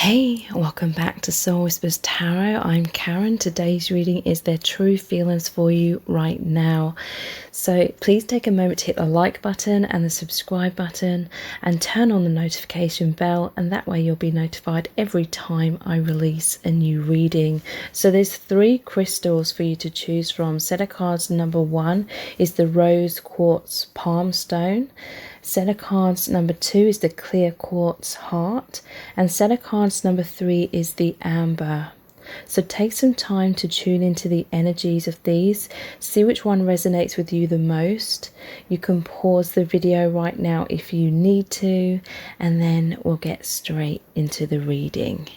Hey, welcome back to Soul Whispers Tarot. I'm Karen. Today's reading is their true feelings for you right now. So please take a moment to hit the like button and the subscribe button and turn on the notification bell, and that way you'll be notified every time I release a new reading. So there's 3 crystals for you to choose from. Set of cards number 1 is the rose quartz palm stone. Set of cards number 2 is the clear quartz heart, and set of cards number 3 is the amber. So take some time to tune into the energies of these, see which one resonates with you the most. You can pause the video right now if you need to, and then we'll get straight into the reading.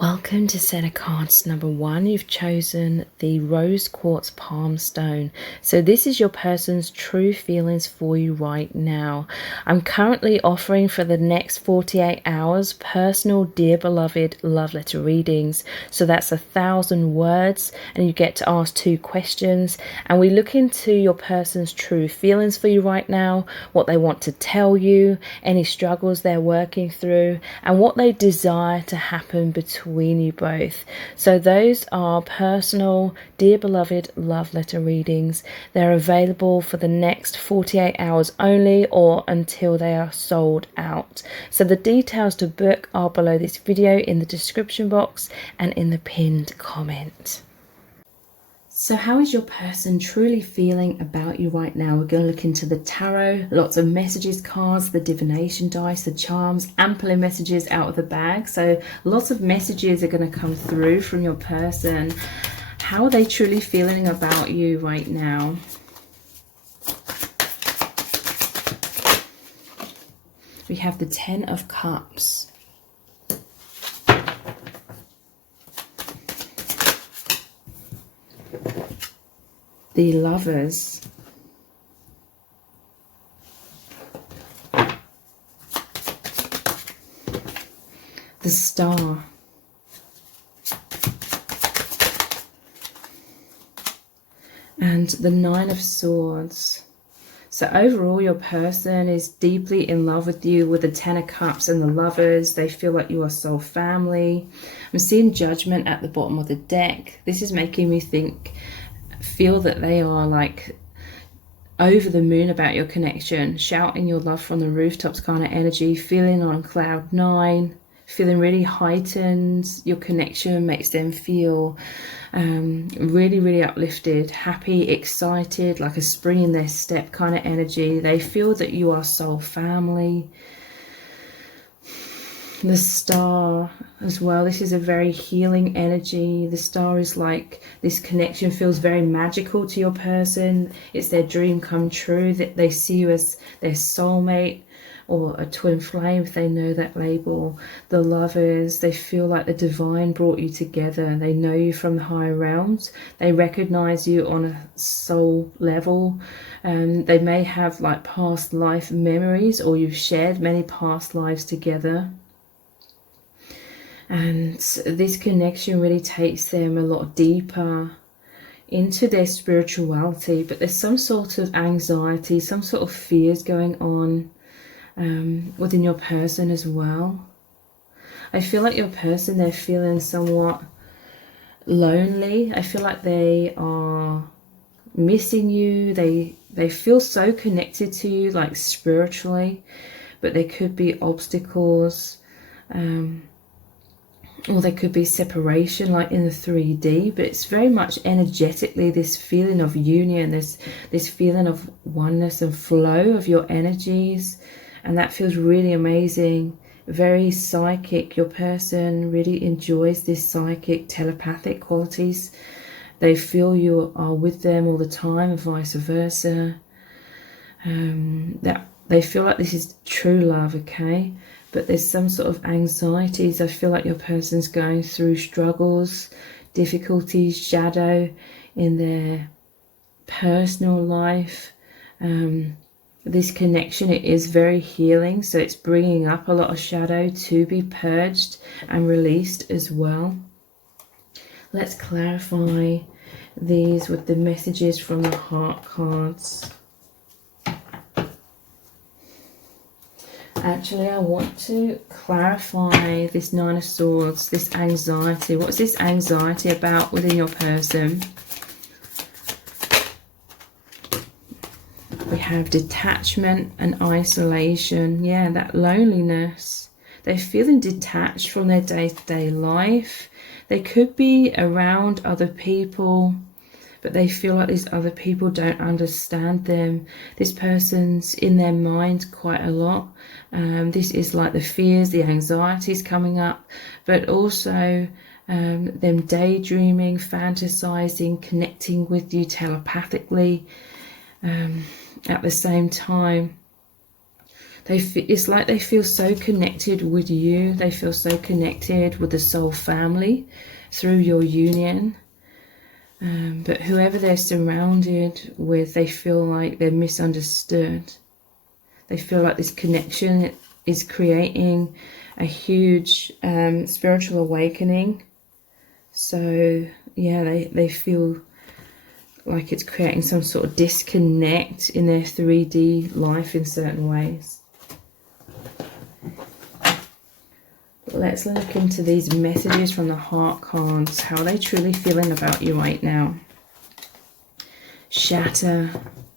Welcome to set of cards number 1. You've chosen the rose quartz palm stone. So this is your person's true feelings for you right now. I'm currently offering for the next 48 hours personal dear beloved love letter readings. So that's 1,000 words, and you get to ask 2 questions, and we look into your person's true feelings for you right now, what they want to tell you, any struggles they're working through, and what they desire to happen between you both. So those are personal dear beloved love letter readings. They're available for the next 48 hours only, or until they are sold out. So the details to book are below this video in the description box and in the pinned comment. So how is your person truly feeling about you right now? We're going to look into the tarot, lots of messages cards, the divination dice, the charms, ample messages out of the bag. So lots of messages are going to come through from your person. How are they truly feeling about you right now? We have the 10 of Cups. The Lovers. The Star. And the 9 of Swords. So overall, your person is deeply in love with you with the 10 of Cups and the Lovers. They feel like you are soul family. I'm seeing Judgment at the bottom of the deck. This is making me feel that they are like over the moon about your connection, shouting your love from the rooftops kind of energy, feeling on cloud 9, feeling really heightened. Your connection makes them feel really, really uplifted, happy, excited, like a spring in their step kind of energy. They feel that you are soul family. The Star as well. This is a very healing energy. The Star is like, this connection feels very magical to your person. It's their dream come true, that they see you as their soulmate or a twin flame if they know that label. The Lovers, they feel like the divine brought you together. They know you from the higher realms. They recognize you on a soul level. They may have like past life memories, or you've shared many past lives together. And this connection really takes them a lot deeper into their spirituality, but there's some sort of anxiety, some sort of fears going on within your person as well. I feel like your person, they're feeling somewhat lonely. I feel like they are missing you. They feel so connected to you, like spiritually, but there could be obstacles, or there could be separation like in the 3D, but it's very much energetically this feeling of union, this feeling of oneness and flow of your energies, and that feels really amazing. Very psychic. Your person really enjoys this psychic telepathic qualities. They feel you are with them all the time, and vice versa. That they feel like this is true love, okay? But there's some sort of anxieties. I feel like your person's going through struggles, difficulties, shadow in their personal life. This connection, it is very healing, so it's bringing up a lot of shadow to be purged and released as well. Let's clarify these with the messages from the heart cards. Actually, I want to clarify this Nine of Swords, this anxiety. What's this anxiety about within your person? We have detachment and isolation. Yeah, that loneliness. They're feeling detached from their day-to-day life. They could be around other people, but they feel like these other people don't understand them. This person's in their mind quite a lot. This is like the fears, the anxieties coming up, but also them daydreaming, fantasizing, connecting with you telepathically at the same time. It's like they feel so connected with you. They feel so connected with the soul family through your union. But whoever they're surrounded with, they feel like they're misunderstood. They feel like this connection is creating a huge spiritual awakening. So, yeah, they feel like it's creating some sort of disconnect in their 3D life in certain ways. Let's look into these messages from the heart cards. How are they truly feeling about you right now? Shatter.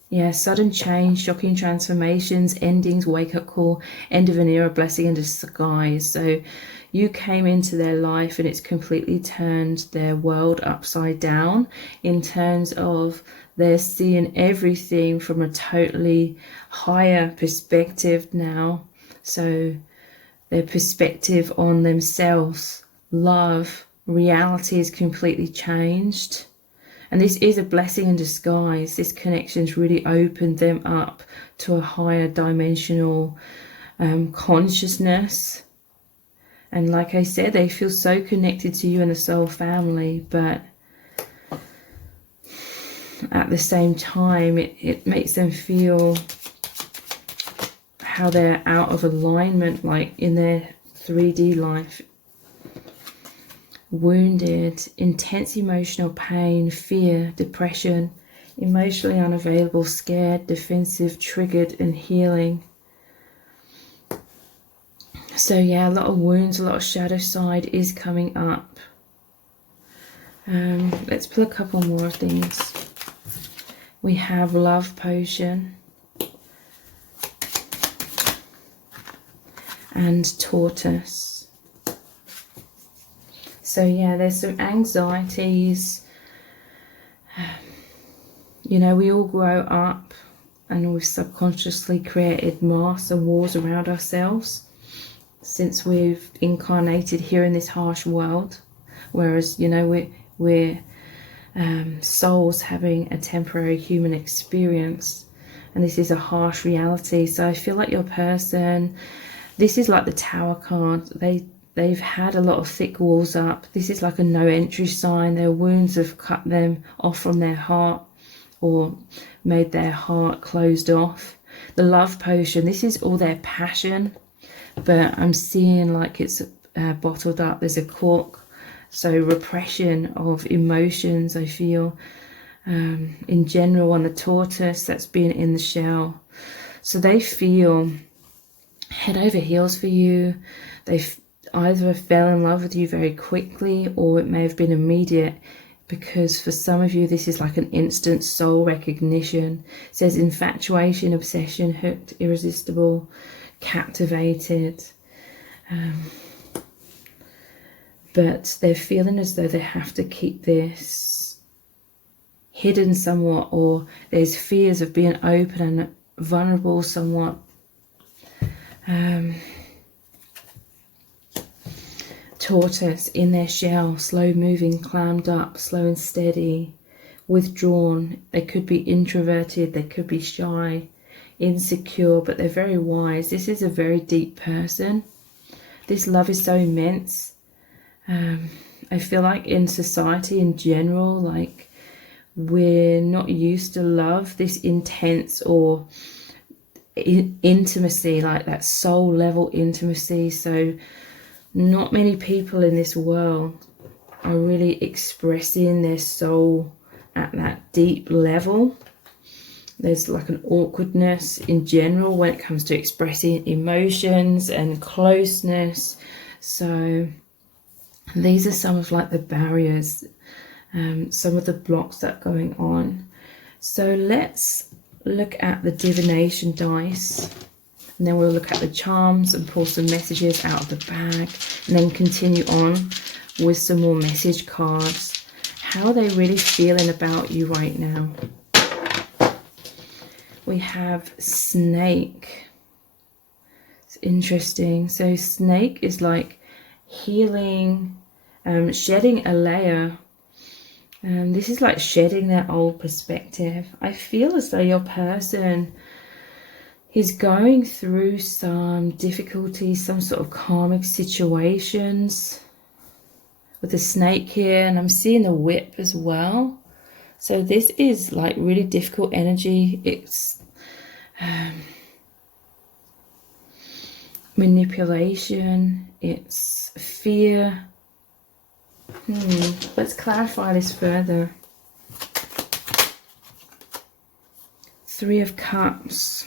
Yeah, sudden change, shocking transformations, endings, wake-up call, end of an era, blessing in disguise. So you came into their life and it's completely turned their world upside down in terms of they're seeing everything from a totally higher perspective now. So their perspective on themselves, love, reality is completely changed. And this is a blessing in disguise. This connection's really opened them up to a higher dimensional consciousness. And like I said, they feel so connected to you and the soul family, but at the same time, it makes them feel how they're out of alignment, like in their 3D life. Wounded, intense emotional pain, fear, depression, emotionally unavailable, scared, defensive, triggered, and healing. So yeah, a lot of wounds, a lot of shadow side is coming up. Let's pull a couple more of these. We have love potion and tortoise. So yeah, there's some anxieties. You know, we all grow up and we've subconsciously created masks and walls around ourselves since we've incarnated here in this harsh world. Whereas, you know, we're souls having a temporary human experience, and this is a harsh reality. So I feel like your person, this is like the Tower card. They've had a lot of thick walls up. This is like a no entry sign. Their wounds have cut them off from their heart or made their heart closed off. The love potion, this is all their passion, but I'm seeing like it's bottled up. There's a cork. So repression of emotions, I feel, in general. On the tortoise, that's been in the shell. So they feel head over heels for you. They've either fell in love with you very quickly, or it may have been immediate, because for some of you this is like an instant soul recognition. It says infatuation, obsession, hooked, irresistible, captivated. But they're feeling as though they have to keep this hidden somewhat, or there's fears of being open and vulnerable somewhat. Tortoise in their shell, slow moving, clammed up, slow and steady, withdrawn. They could be introverted, they could be shy, insecure, but they're very wise. This is a very deep person. This love is so immense. I feel like in society in general, like we're not used to love, this intense or intimacy, like that soul level intimacy. So not many people in this world are really expressing their soul at that deep level. There's like an awkwardness in general when it comes to expressing emotions and closeness. So these are some of like the barriers, some of the blocks that are going on. So let's look at the divination dice, and then we'll look at the charms and pull some messages out of the bag, and then continue on with some more message cards. How are they really feeling about you right now? We have snake. It's interesting. So snake is like healing, shedding a layer. This is like shedding that old perspective. I feel as though your person is going through some difficulties, some sort of karmic situations with the snake here, and I'm seeing the whip as well. So this is like really difficult energy. It's manipulation, it's fear. Let's clarify this further. 3 of Cups.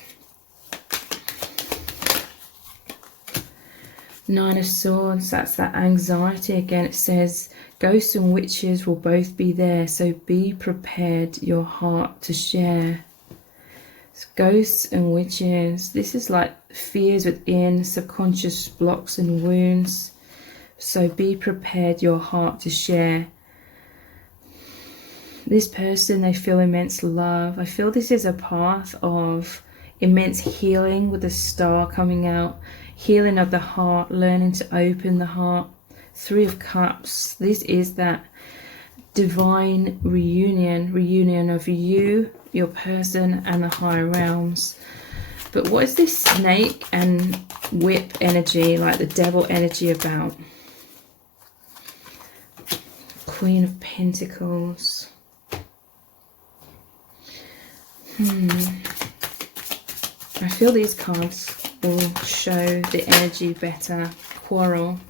9 of Swords, that's that anxiety again. It says ghosts and witches will both be there, so be prepared your heart to share. Ghosts and witches, this is like fears within, subconscious blocks and wounds. So be prepared your heart to share. This person, they feel immense love. I feel this is a path of immense healing with the star coming out. Healing of the heart, learning to open the heart. 3 of Cups, this is that divine reunion of you, your person, and the higher realms. But what is this snake and whip energy, like the devil energy, about? Queen of Pentacles. I feel these cards will show the energy better. Quarrel.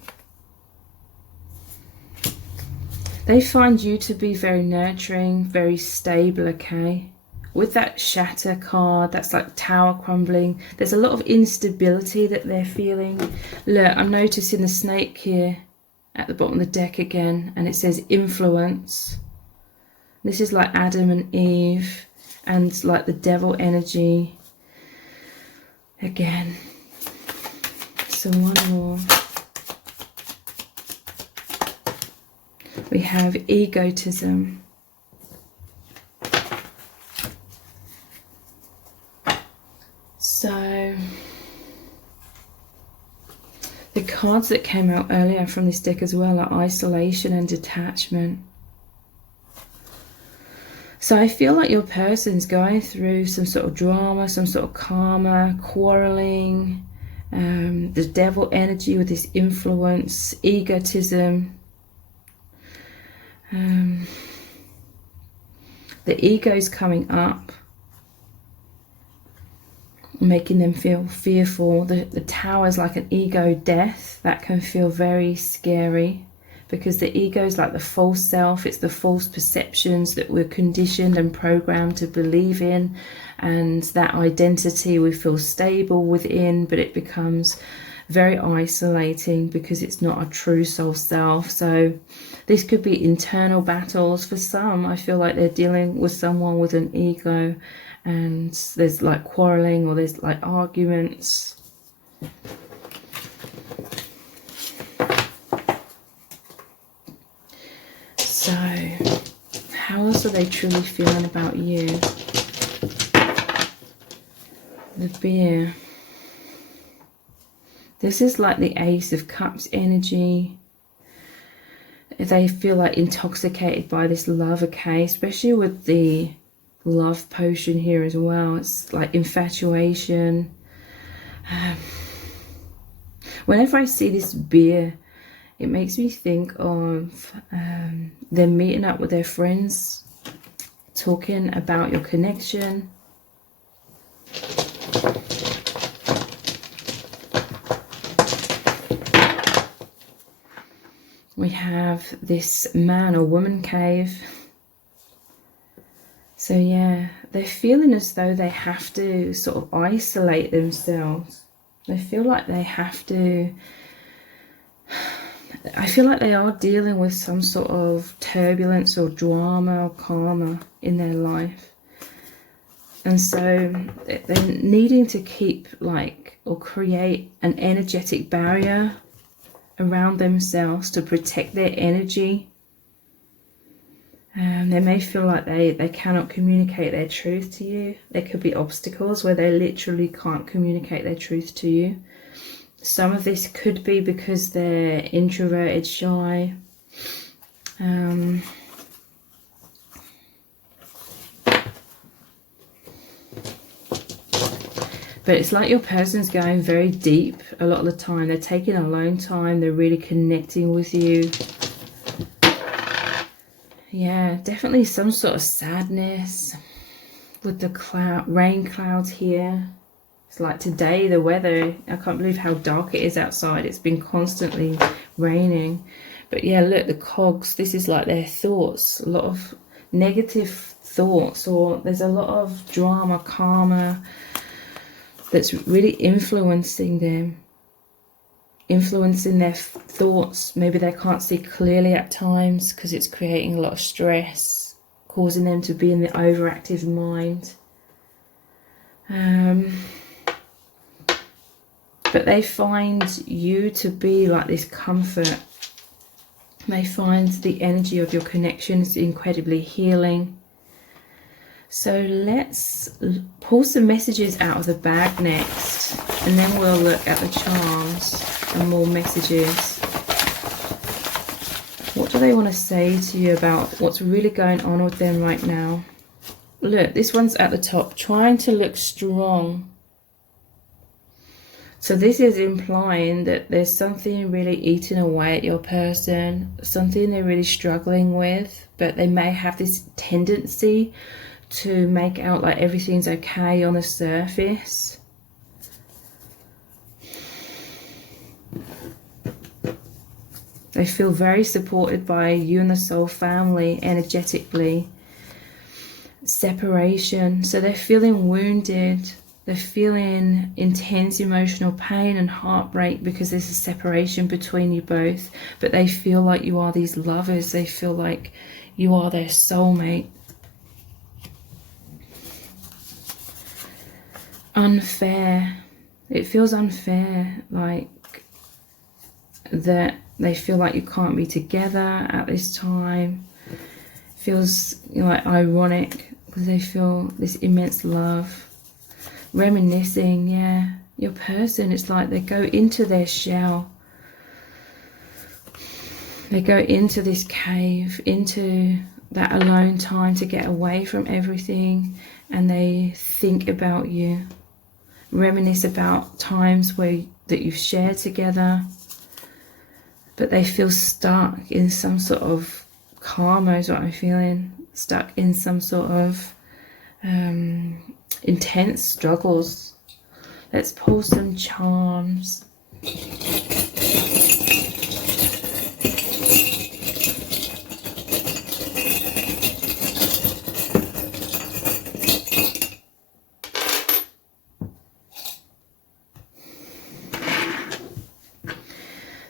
They find you to be very nurturing, very stable, okay? With that Shatter card, that's like tower crumbling. There's a lot of instability that they're feeling. Look, I'm noticing the snake here at the bottom of the deck again, and it says influence. This is like Adam and Eve, and like the devil energy again. So one more. We have egotism. So the cards that came out earlier from this deck as well are isolation and detachment. So I feel like your person's going through some sort of drama, some sort of karma, quarreling, the devil energy with this influence, egotism. The ego's coming up, making them feel fearful. The tower is like an ego death. That can feel very scary, because the ego is like the false self. It's the false perceptions that we're conditioned and programmed to believe in, and that identity we feel stable within, but it becomes very isolating because it's not a true soul self. So this could be internal battles for some. I feel like they're dealing with someone with an ego, and there's like quarreling, or there's like arguments. So how else are they truly feeling about you? The Bear. This is like the Ace of Cups energy. They feel like intoxicated by this love, okay? Especially with the love potion here as well. It's like infatuation. Whenever I see this bear, it makes me think of them meeting up with their friends, talking about your connection. We have this man or woman cave. So yeah, they're feeling as though they have to sort of isolate themselves. They feel like they have to, I feel like they are dealing with some sort of turbulence or drama or karma in their life. And so they're needing to keep like, or create an energetic barrier around themselves to protect their energy. They may feel like they cannot communicate their truth to you. There could be obstacles where they literally can't communicate their truth to you. Some of this could be because they're introverted, shy. But it's like your person's going very deep a lot of the time. They're taking alone time. They're really connecting with you. Yeah, definitely some sort of sadness with the rain clouds here. It's like today, the weather, I can't believe how dark it is outside. It's been constantly raining. But yeah, look, the cogs, this is like their thoughts, a lot of negative thoughts, or there's a lot of drama, karma that's really influencing them, influencing their thoughts. Maybe they can't see clearly at times because it's creating a lot of stress, causing them to be in the overactive mind. But they find you to be like this comfort. They find the energy of your connection is incredibly healing. So let's pull some messages out of the bag next, and then we'll look at the charms and more messages. What do they want to say to you about what's really going on with them right now? Look, this one's at the top, trying to look strong. So this is implying that there's something really eating away at your person, something they're really struggling with, but they may have this tendency to make out like everything's okay on the surface. They feel very supported by you and the soul family energetically. Separation, so they're feeling wounded. They're feeling intense emotional pain and heartbreak because there's a separation between you both. But they feel like you are these lovers. They feel like you are their soulmate. Unfair. It feels unfair, like that they feel like you can't be together at this time. It feels like ironic because they feel this immense love. Reminiscing, yeah, your person, it's like they go into their shell. They go into this cave, into that alone time to get away from everything, and they think about you, reminisce about times that you've shared together, but they feel stuck in some sort of karma is what I'm feeling, stuck in some sort of intense struggles. Let's pull some charms.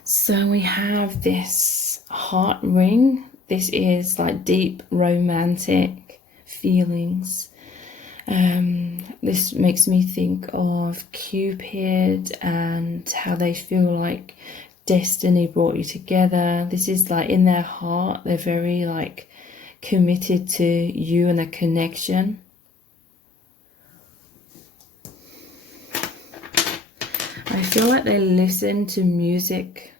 So we have this heart ring. This is like deep romantic feelings. This makes me think of Cupid and how they feel like destiny brought you together. This is like in their heart, they're very like committed to you and the connection. I feel like they listen to music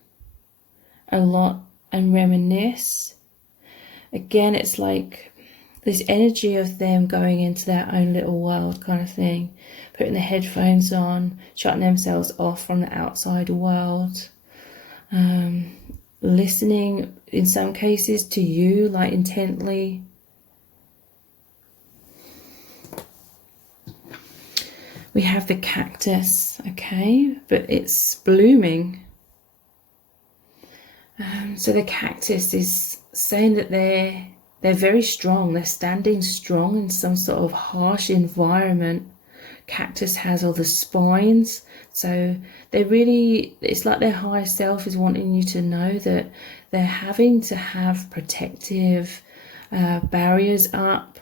a lot and reminisce. Again, it's like this energy of them going into their own little world kind of thing, putting the headphones on, shutting themselves off from the outside world, listening in some cases to you like intently. We have the cactus, okay, but it's blooming. So the cactus is saying that they're They're very strong. They're standing strong in some sort of harsh environment. Cactus has all the spines, so they really, it's like their higher self is wanting you to know that they're having to have protective barriers up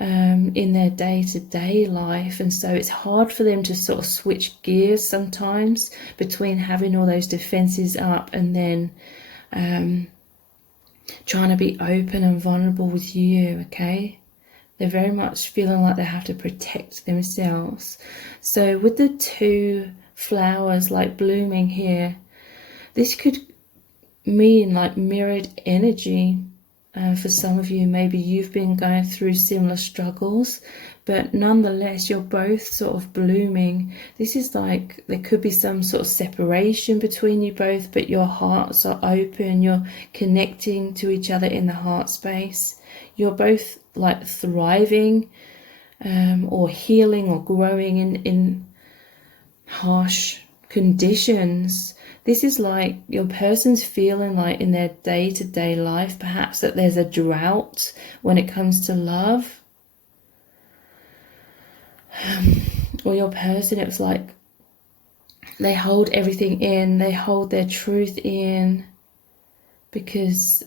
in their day-to-day life, and so it's hard for them to sort of switch gears sometimes between having all those defenses up and then trying to be open and vulnerable with you. Okay, they're very much feeling like they have to protect themselves. So with the two flowers like blooming here, this could mean like mirrored energy. For some of you, maybe you've been going through similar struggles, but nonetheless, you're both sort of blooming. This is like there could be some sort of separation between you both, but your hearts are open. You're connecting to each other in the heart space. You're both like thriving or healing or growing in harsh conditions. This is like your person's feeling like in their day-to-day life, perhaps that there's a drought when it comes to love. Or your person, it's like they hold everything in, they hold their truth in, because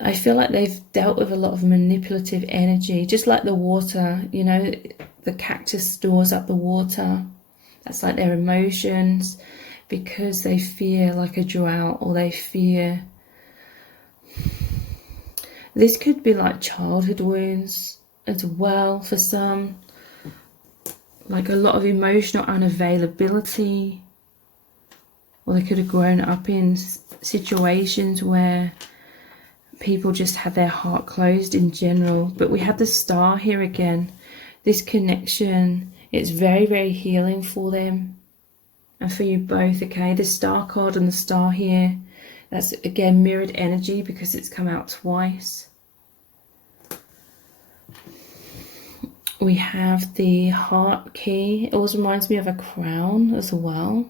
I feel like they've dealt with a lot of manipulative energy, just like the water, you know, the cactus stores up the water. That's like their emotions, because they fear like a drought, or they fear. This could be like childhood wounds as well for some, like a lot of emotional unavailability, or they could have grown up in situations where people just had their heart closed in general. But we have the star here again. This connection, it's very, very healing for them and for you both. Okay, the star card and the star here, that's again mirrored energy because it's come out twice. We have the heart key. It also reminds me of a crown as well.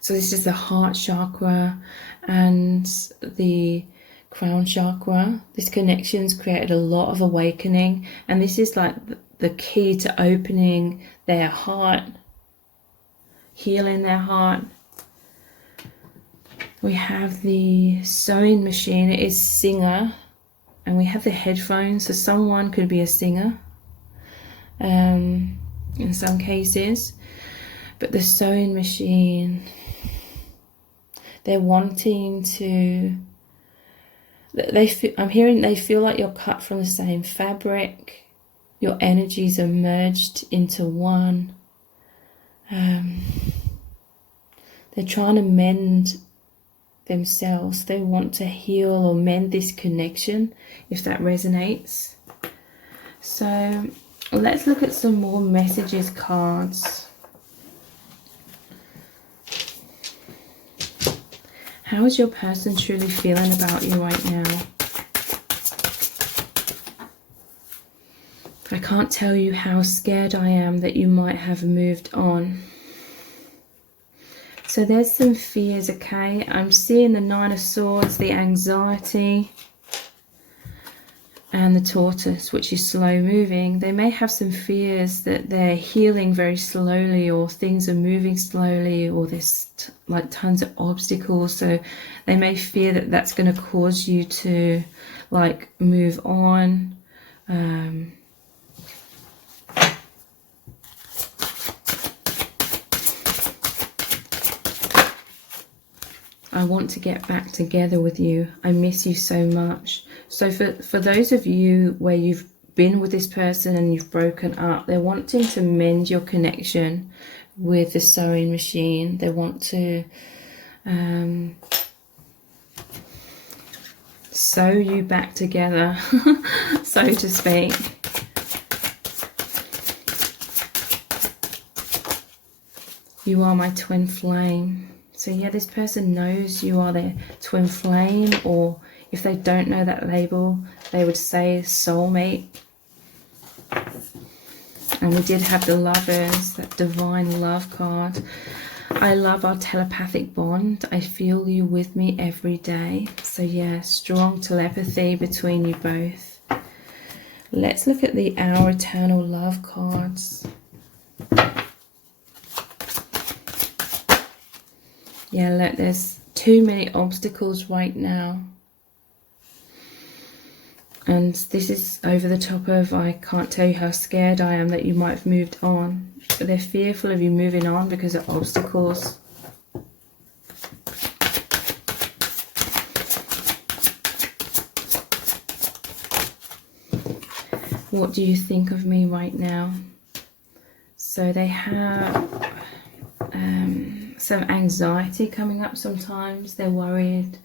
So this is the heart chakra and the crown chakra. This connection's created a lot of awakening, and this is like the key to opening their heart, healing their heart. We have the sewing machine. It is singer, and we have the headphones. So someone could be a singer in some cases, but the sewing machine, they're wanting to, I'm hearing they feel like you're cut from the same fabric. Your energies are merged into one. They're trying to mend themselves. They want to heal or mend this connection, if that resonates. So let's look at some more messages cards. How is your person truly feeling about you right now? I can't tell you how scared I am that you might have moved on. So there's some fears, okay? I'm seeing the Nine of Swords, the anxiety, and the Tortoise, which is slow moving. They may have some fears that they're healing very slowly, or things are moving slowly, or there's like tons of obstacles. So they may fear that that's going to cause you to like move on. I want to get back together with you. I miss you so much. So for those of you where you've been with this person and you've broken up, they're wanting to mend your connection with the sewing machine. They want to sew you back together, so to speak. You are my twin flame. So yeah, this person knows you are their twin flame, or if they don't know that label, they would say soulmate. And we did have the Lovers, that divine love card. I love our telepathic bond. I feel you with me every day. So yeah, strong telepathy between you both. Let's look at the Our Eternal Love cards. Yeah, look, there's too many obstacles right now. And this is over the top of, I can't tell you how scared I am that you might have moved on. But they're fearful of you moving on because of obstacles. What do you think of me right now? So they have some anxiety coming up sometimes. They're worried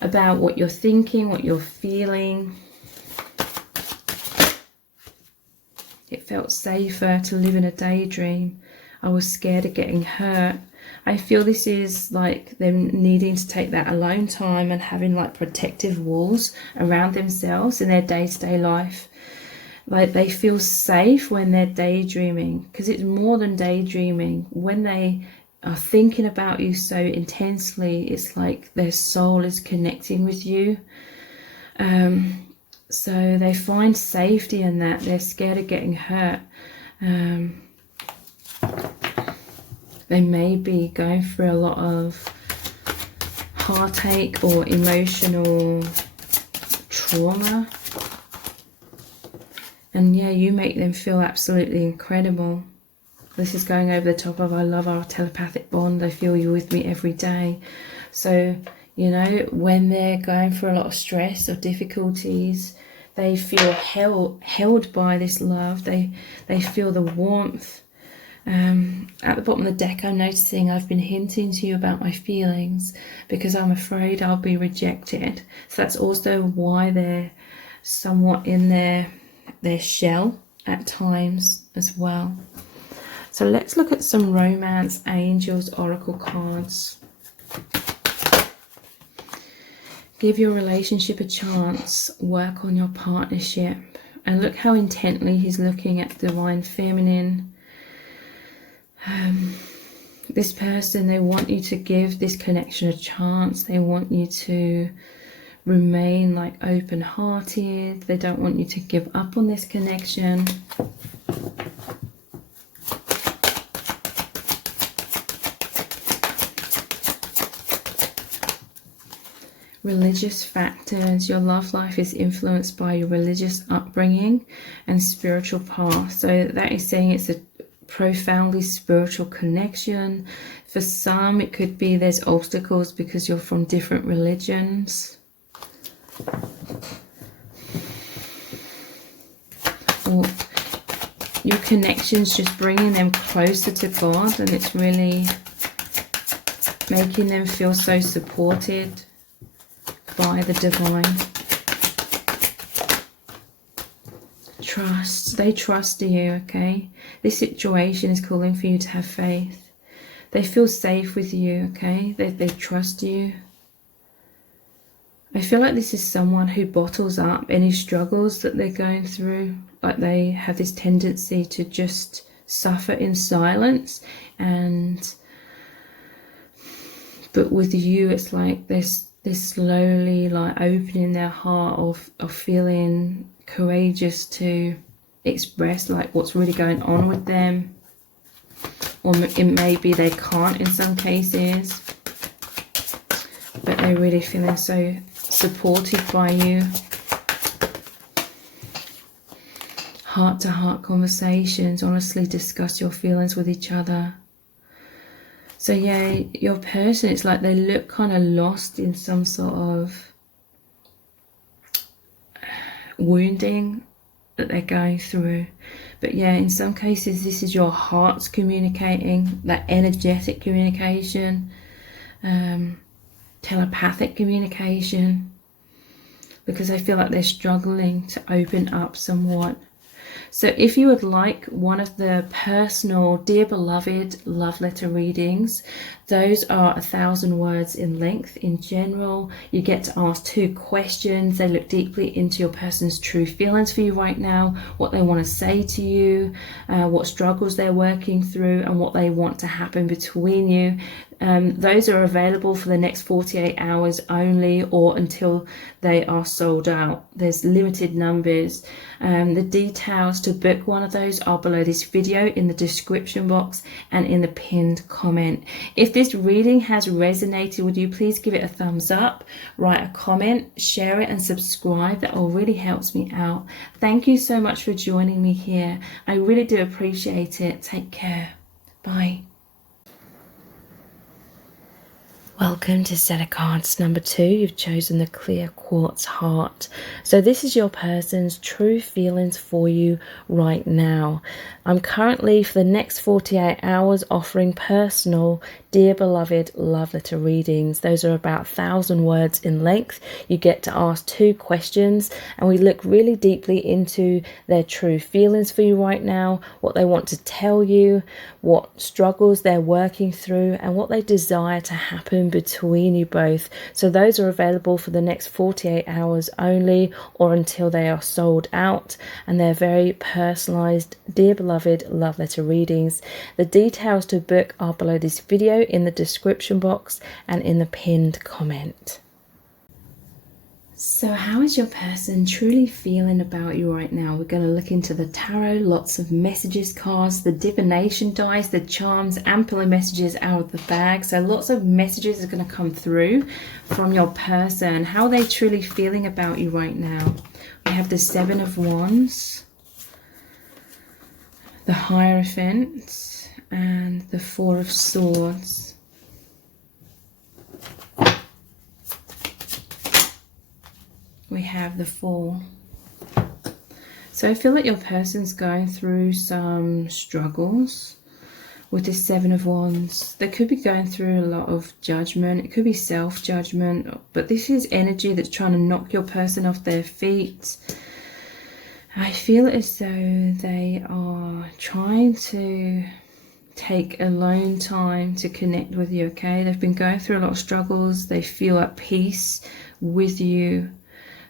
about what you're thinking, what you're feeling. It felt safer to live in a daydream. I was scared of getting hurt. I feel this is like them needing to take that alone time and having like protective walls around themselves in their day-to-day life. Like they feel safe when they're daydreaming, because it's more than daydreaming. When they are thinking about you so intensely, it's like their soul is connecting with you. So they find safety in that. They're scared of getting hurt. They may be going through a lot of heartache or emotional trauma. And yeah, you make them feel absolutely incredible. This is going over the top of, I love our telepathic bond. I feel you with me every day. So, you know, when they're going through a lot of stress or difficulties, they feel held by this love. They feel the warmth. At the bottom of the deck, I'm noticing I've been hinting to you about my feelings because I'm afraid I'll be rejected. So that's also why they're somewhat in their shell at times as well. So let's look at some Romance Angels Oracle cards. Give your relationship a chance. Work on your partnership. And look how intently he's looking at Divine Feminine. This person, they want you to give this connection a chance. They want you to remain like open-hearted. They don't want you to give up on this connection. Religious factors. Your love life is influenced by your religious upbringing and spiritual path. So that is saying it's a profoundly spiritual connection. For some, it could be there's obstacles because you're from different religions. Or your connection's just bringing them closer to God, and it's really making them feel so supported by the divine. Trust. They trust you, okay? This situation is calling for you to have faith. They feel safe with you, okay? They trust you. I feel like this is someone who bottles up any struggles that they're going through. Like they have this tendency to just suffer in silence. But with you, it's like they're slowly like opening their heart of feeling courageous to express like what's really going on with them. Or it may be they can't in some cases. But they're really feeling so supported by you. Heart-to-heart conversations, honestly discuss your feelings with each other. So yeah, your person, it's like they look kind of lost in some sort of wounding that they're going through. But yeah, in some cases, this is your heart's communicating, that energetic communication, telepathic communication, because I feel like they're struggling to open up somewhat. So if you would like one of the personal Dear Beloved love letter readings, those are 1,000 words in length. In general, you get to ask 2 questions. They look deeply into your person's true feelings for you right now, what they want to say to you, what struggles they're working through, and what they want to happen between you. Those are available for the next 48 hours only, or until they are sold out. There's limited numbers. The details to book one of those are below this video in the description box and in the pinned comment. If this reading has resonated with you, please give it a thumbs up, write a comment, share it and subscribe. That all really helps me out. Thank you so much for joining me here. I really do appreciate it. Take care. Bye. Welcome to set of cards number 2. You've chosen the clear quartz heart. So this is your person's true feelings for you right now. I'm currently, for the next 48 hours, offering personal Dear Beloved love letter readings. Those are about 1,000 words in length. You get to ask 2 questions and we look really deeply into their true feelings for you right now, what they want to tell you, what struggles they're working through, and what they desire to happen between you both. So those are available for the next 48 hours only, or until they are sold out, and they're very personalized Dear Beloved love letter readings. The details to book are below this video in the description box and in the pinned comment. So how is your person truly feeling about you right now? We're going to look into the tarot, lots of messages cards, the divination dice, the charms, and pulling messages out of the bag. So lots of messages are going to come through from your person. How are they truly feeling about you right now? We have the 7 of Wands, the Hierophant, and the 4 of Swords. We have the 4. So I feel like your person's going through some struggles with this 7 of Wands. They could be going through a lot of judgment. It could be self-judgment, but this is energy that's trying to knock your person off their feet. I feel as though they are trying to take alone time to connect with you, okay? They've been going through a lot of struggles. They feel at peace with you.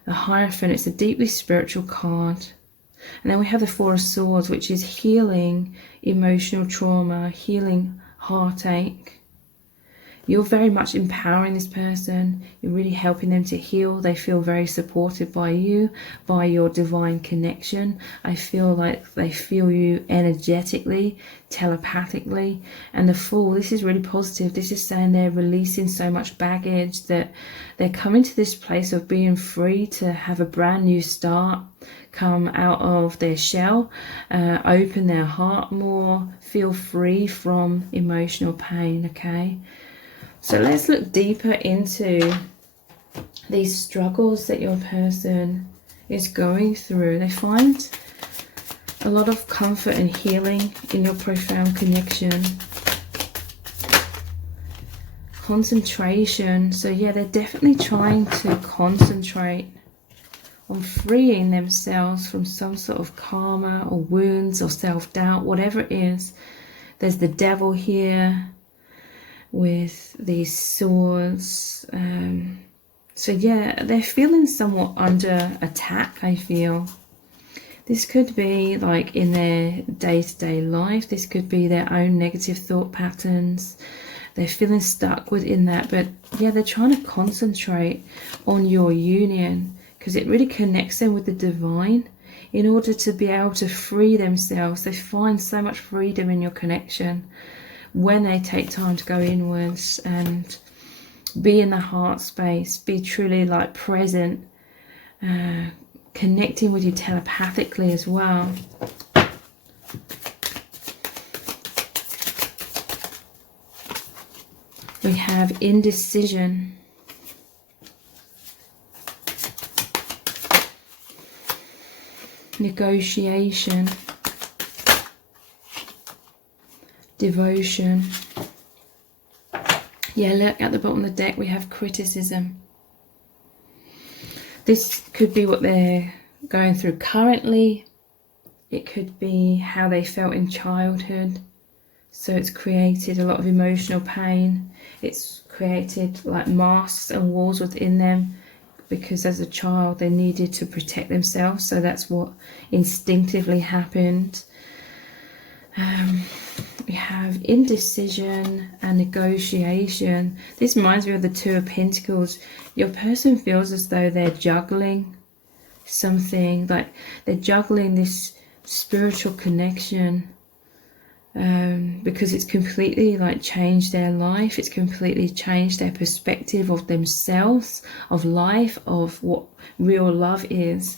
The Hierophant, it's a deeply spiritual card. And then we have the 4 of Swords, which is healing emotional trauma, healing heartache. You're very much empowering this person. You're really helping them to heal. They feel very supported by you, by your divine connection. I feel like they feel you energetically, telepathically. And the Fool, this is really positive. This is saying they're releasing so much baggage, that they're coming to this place of being free to have a brand new start, come out of their shell, open their heart more, feel free from emotional pain, okay? So let's look deeper into these struggles that your person is going through. They find a lot of comfort and healing in your profound connection. Concentration. So yeah, they're definitely trying to concentrate on freeing themselves from some sort of karma or wounds or self-doubt, whatever it is. There's the Devil here with these swords. So yeah, they're feeling somewhat under attack, I feel. This could be like in their day-to-day life. This could be their own negative thought patterns. They're feeling stuck within that. But yeah, they're trying to concentrate on your union, because it really connects them with the divine. In order to be able to free themselves, they find so much freedom in your connection when they take time to go inwards and be in the heart space, be truly like present, connecting with you telepathically as well. We have indecision. Negotiation. Devotion. Yeah, look at the bottom of the deck, we have criticism. This could be what they're going through currently. It could be how they felt in childhood. So it's created a lot of emotional pain. It's created like masks and walls within them because as a child they needed to protect themselves. So that's what instinctively happened. We have indecision and negotiation. This reminds me of the Two of Pentacles. Your person feels as though they're juggling something, like they're juggling this spiritual connection, because it's completely like changed their life. It's completely changed their perspective of themselves, of life, of what real love is.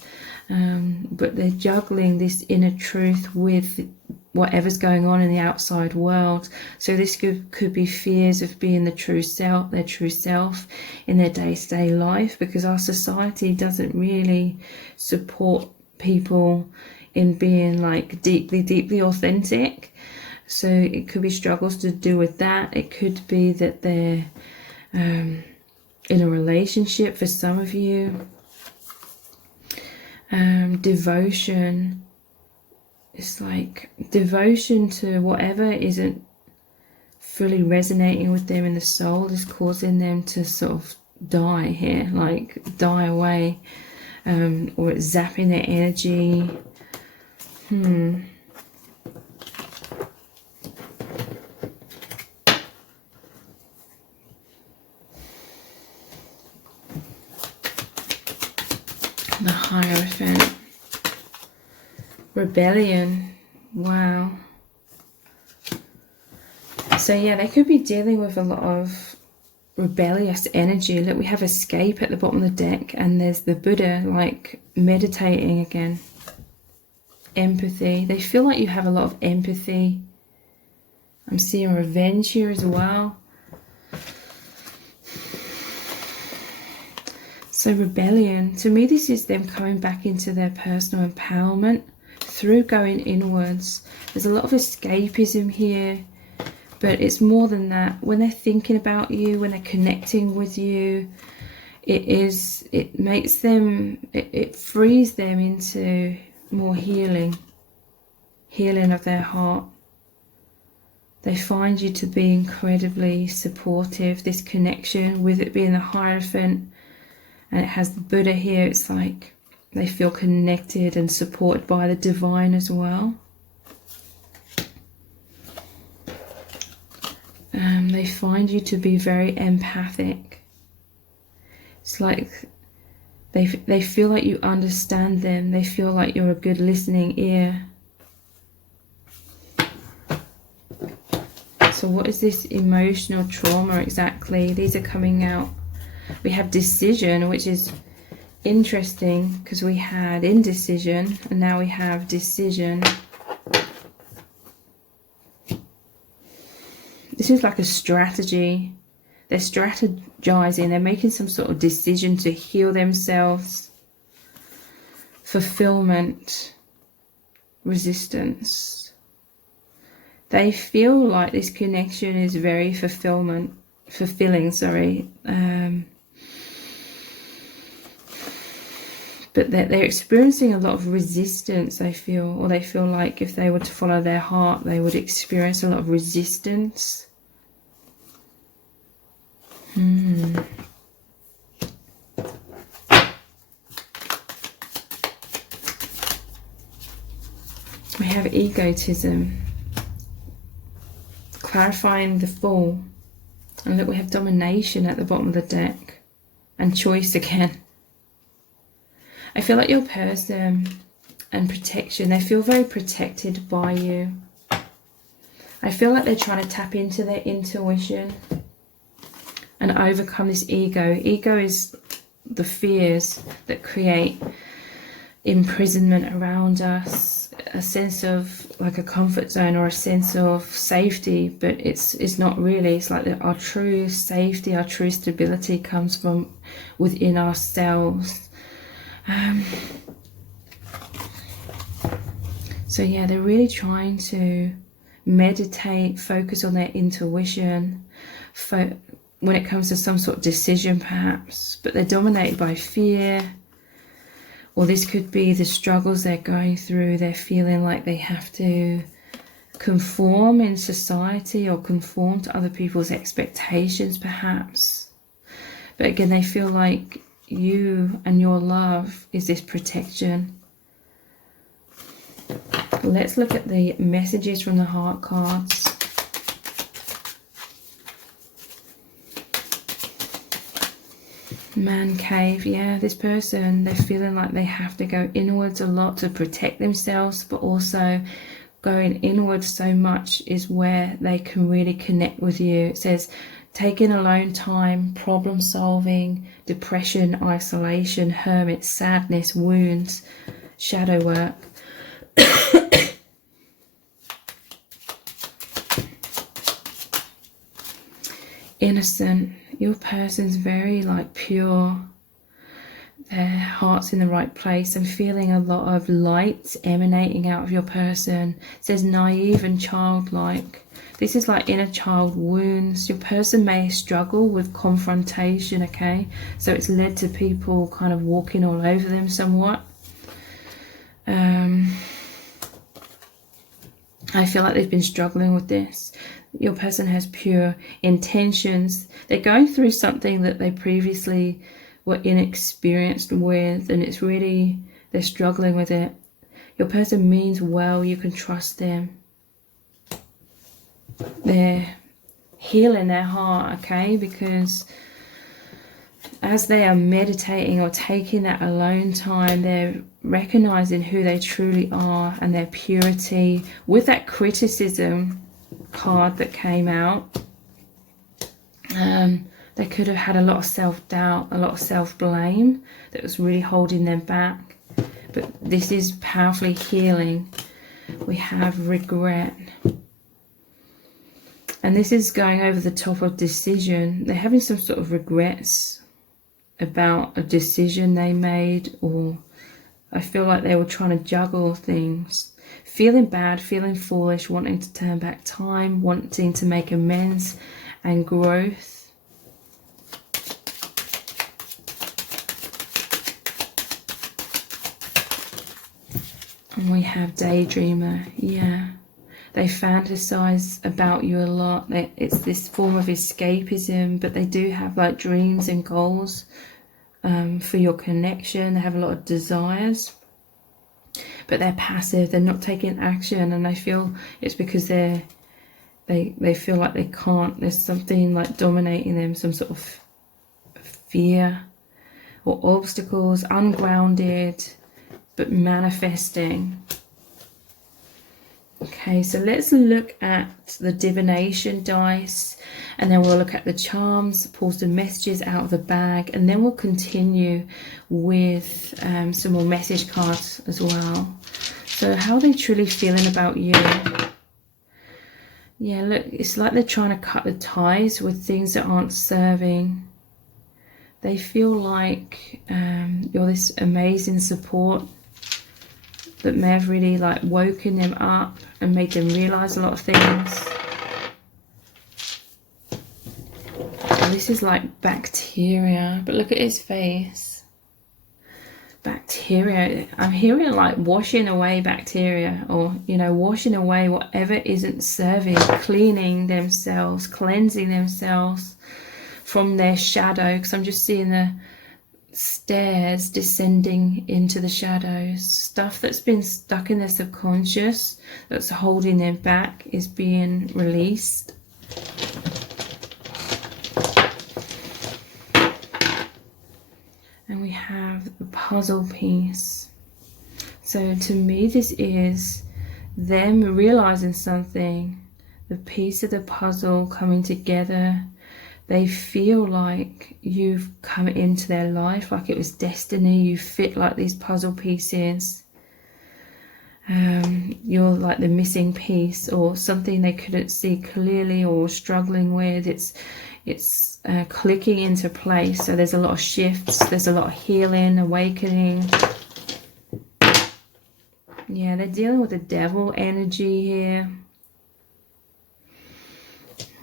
But they're juggling this inner truth with whatever's going on in the outside world. So this could be fears of being the true self, their true self in their day-to-day life, because our society doesn't really support people in being like deeply authentic. So it could be struggles to do with that. It could be that they're in a relationship for some of you. Devotion. It's like devotion to whatever isn't fully resonating with them in the soul is causing them to sort of die here, like die away, or it's zapping their energy. The Hierophant. Rebellion. Wow. So yeah, they could be dealing with a lot of rebellious energy. Look, we have escape at the bottom of the deck, and there's the Buddha like meditating again. Empathy. They feel like you have a lot of empathy. I'm seeing revenge here as well. So rebellion, to me this is them coming back into their personal empowerment through going inwards. There's a lot of escapism here, but it's more than that. When they're thinking about you, when they're connecting with you, it makes them, it frees them into more healing of their heart. They find you to be incredibly supportive. This connection, with it being the Hierophant and it has the Buddha here, it's like they feel connected and supported by the divine as well. They find you to be very empathic. It's like they feel like you understand them. They feel like you're a good listening ear. So what is this emotional trauma exactly? These are coming out. We have decision, which is interesting because we had indecision and now we have decision. This is like a strategy. They're strategizing. They're making some sort of decision to heal themselves. Fulfillment. Resistance. They feel like this connection is very fulfilling, but they're experiencing a lot of resistance, they feel, or they feel like if they were to follow their heart, they would experience a lot of resistance. We have egotism, clarifying the Fool, and look, we have domination at the bottom of the deck, and choice again. I feel like your person and protection, they feel very protected by you. I feel like they're trying to tap into their intuition and overcome this ego. Ego is the fears that create imprisonment around us, a sense of like a comfort zone or a sense of safety, but it's not really. It's like our true safety, our true stability comes from within ourselves. So yeah, they're really trying to meditate, focus on their intuition when it comes to some sort of decision perhaps, but they're dominated by fear. Or this could be the struggles they're going through. They're feeling like they have to conform in society or conform to other people's expectations, perhaps. But again, they feel like you and your love is this protection. Let's look at the messages from the heart cards. Man cave, yeah, this person, they're feeling like they have to go inwards a lot to protect themselves, but also going inwards so much is where they can really connect with you. It says taking alone time, problem solving, depression, isolation, hermit, sadness, wounds, shadow work. Innocent. Your person's very like pure. Their heart's in the right place. I'm feeling a lot of light emanating out of your person. It says naive and childlike. This is like inner child wounds. Your person may struggle with confrontation, okay? So it's led to people kind of walking all over them somewhat. I feel like they've been struggling with this. Your person has pure intentions. They're going through something that they previously were inexperienced with, and it's really, they're struggling with it. Your person means well. You can trust them. They're healing their heart, okay? Because as they are meditating or taking that alone time, they're recognizing who they truly are and their purity. With that criticism card that came out, they could have had a lot of self-doubt, a lot of self-blame that was really holding them back. But this is powerfully healing. We have regret. And this is going over the top of decision. They're having some sort of regrets about a decision they made, or I feel like they were trying to juggle things. Feeling bad, feeling foolish, wanting to turn back time, wanting to make amends and growth. And we have daydreamer, yeah. They fantasize about you a lot. It's this form of escapism, but they do have like dreams and goals for your connection. They have a lot of desires, but they're passive. They're not taking action, and I feel it's because they feel like they can't. There's something like dominating them, some sort of fear or obstacles, ungrounded, but manifesting. Okay, so let's look at the divination dice, and then we'll look at the charms, pull some messages out of the bag, and then we'll continue with some more message cards as well. So how are they truly feeling about you? Yeah, look, it's like they're trying to cut the ties with things that aren't serving. They feel like you're this amazing support that may have really like woken them up and made them realize a lot of things. And this is like bacteria, but look at his face. Bacteria. I'm hearing like washing away bacteria, or you know, washing away whatever isn't serving, cleaning themselves, cleansing themselves from their shadow, because I'm just seeing the stairs descending into the shadows. Stuff that's been stuck in their subconscious that's holding them back is being released. And we have the puzzle piece. So to me, this is them realizing something, the piece of the puzzle coming together. They feel like you've come into their life, like it was destiny. You fit like these puzzle pieces. You're like the missing piece, or something they couldn't see clearly or struggling with. It's clicking into place. So there's a lot of shifts. There's a lot of healing, awakening. Yeah, they're dealing with the devil energy here.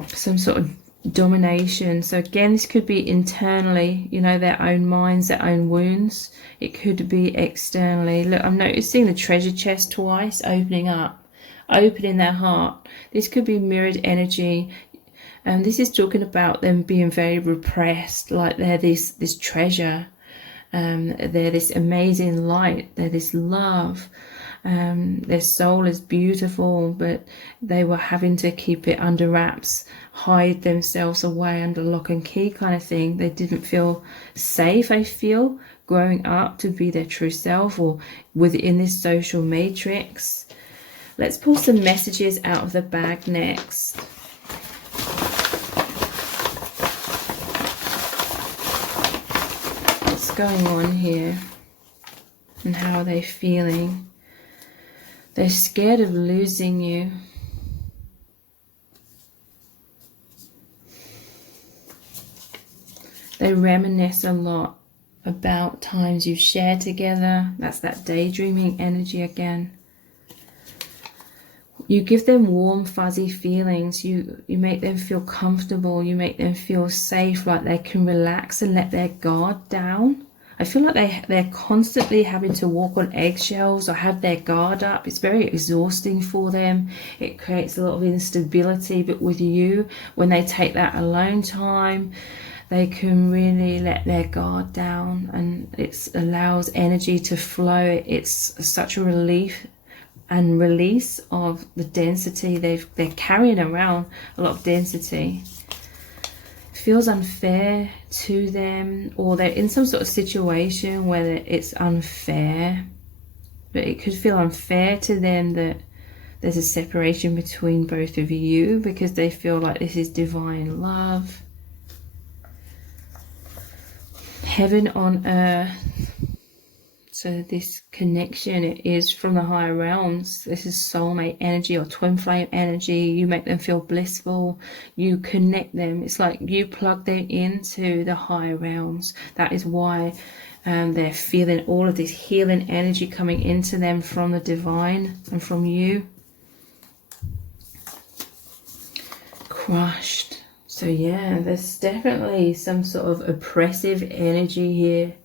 Some sort of domination. So again, this could be internally, you know, their own minds, their own wounds. It could be externally. Look, I'm noticing the treasure chest twice opening up, opening their heart. This could be mirrored energy. And this is talking about them being very repressed, like they're this treasure. They're this amazing light. They're this love. Their soul is beautiful, but they were having to keep it under wraps, hide themselves away under lock and key kind of thing. They didn't feel safe, I feel, growing up to be their true self or within this social matrix. Let's pull some messages out of the bag next. What's going on here? And how are they feeling? They're scared of losing you. They reminisce a lot about times you've shared together. That's that daydreaming energy again. You give them warm, fuzzy feelings. You make them feel comfortable. You make them feel safe, like they can relax and let their guard down. I feel like they're constantly having to walk on eggshells or have their guard up. It's very exhausting for them. It creates a lot of instability. But with you, when they take that alone time, they can really let their guard down, and it allows energy to flow. It's such a relief and release of the density. They're carrying around a lot of density. Feels unfair to them, or they're in some sort of situation where it's unfair, but it could feel unfair to them that there's a separation between both of you because they feel like this is divine love. Heaven on earth. So this connection, it is from the higher realms. This is soulmate energy or twin flame energy. You make them feel blissful. You connect them. It's like you plug them into the higher realms. That is why they're feeling all of this healing energy coming into them from the divine and from you. Crushed. So yeah, there's definitely some sort of oppressive energy here.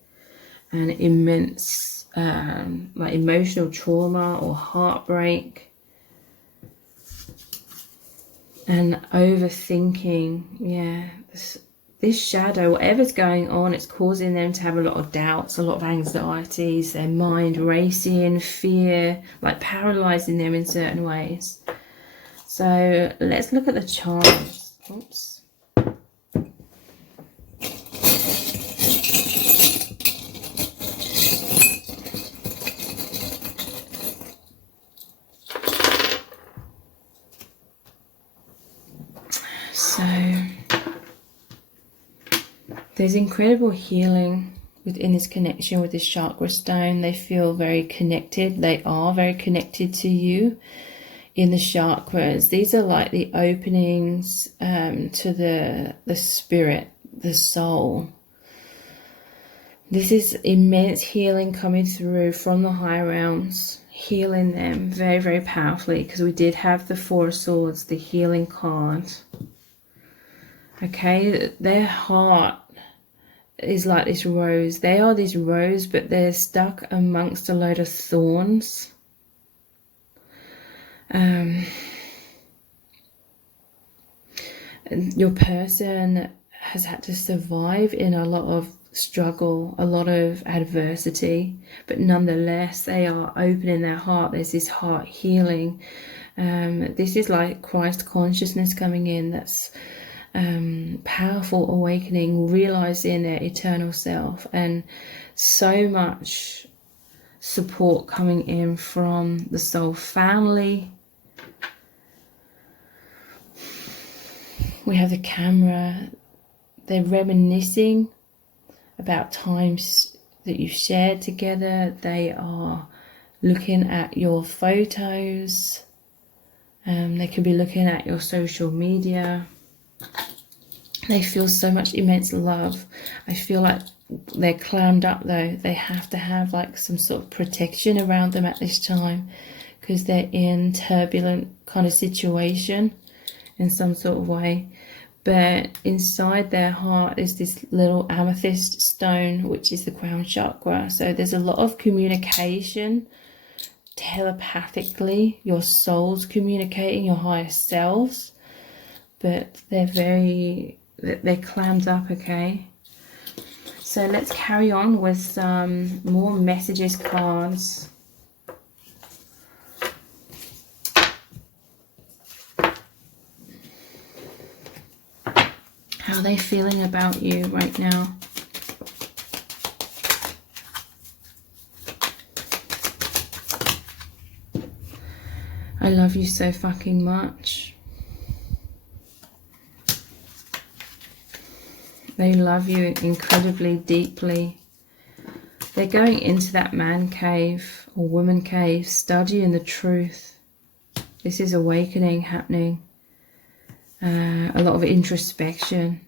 And immense like emotional trauma or heartbreak and overthinking. Yeah, this shadow, whatever's going on, it's causing them to have a lot of doubts, a lot of anxieties, their mind racing, fear, like paralyzing them in certain ways. So let's look at the charms. Oops. There's incredible healing within this connection with this chakra stone. They feel very connected. They are very connected to you in the chakras. These are like the openings to the spirit, the soul. This is immense healing coming through from the higher realms, healing them very, very powerfully, because we did have the Four of Swords, the healing card. Okay, their heart is like this rose. They are this rose, but they're stuck amongst a load of thorns. And your person has had to survive in a lot of struggle, a lot of adversity, but nonetheless they are opening their heart. There's this heart healing. This is like Christ consciousness coming in. That's powerful awakening, realizing their eternal self, and so much support coming in from the soul family. We have the camera. They're reminiscing about times that you've shared together. They are looking at your photos. They could be looking at your social media. They feel so much immense love. I feel like they're clammed up though. They have to have like some sort of protection around them at this time, because they're in turbulent kind of situation in some sort of way. but inside their heart is this little amethyst stone, which is the crown chakra. So there's a lot of communication telepathically. Your soul's communicating, your higher selves, but they're clammed up, okay? So let's carry on with some more messages cards. How are they feeling about you right now? I love you so fucking much. They love you incredibly deeply. They're going into that man cave or woman cave, studying the truth. This is awakening happening. A lot of introspection.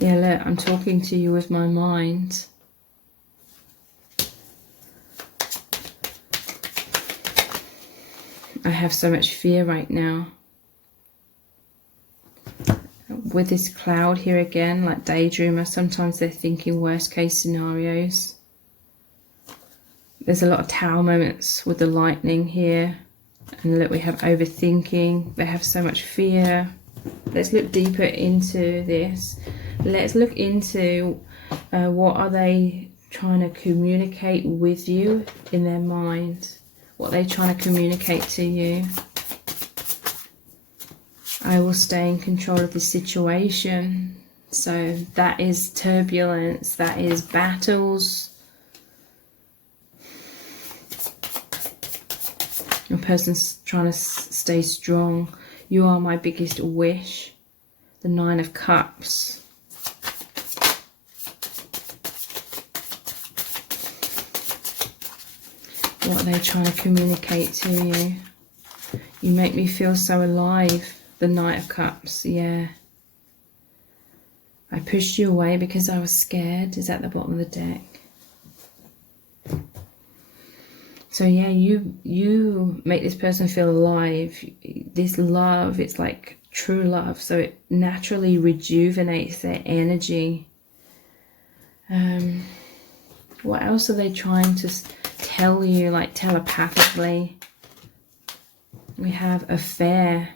Yeah, look, I'm talking to you with my mind. I have so much fear right now. With this cloud here again, like daydreamer, sometimes they're thinking worst case scenarios. There's a lot of tower moments with the lightning here. And look, we have overthinking. They have so much fear. Let's look deeper into this. Let's look into what are they trying to communicate with you in their mind. What they're trying to communicate to you. I will stay in control of the situation. So that is turbulence. That is battles. Your person's trying to stay strong. You are my biggest wish. The Nine of Cups. What are they trying to communicate to you? You make me feel so alive. The Knight of Cups, yeah. I pushed you away because I was scared. Is at the bottom of the deck. So yeah, you make this person feel alive. This love, it's like true love. So it naturally rejuvenates their energy. What else are they trying to tell you, like telepathically? We have affair.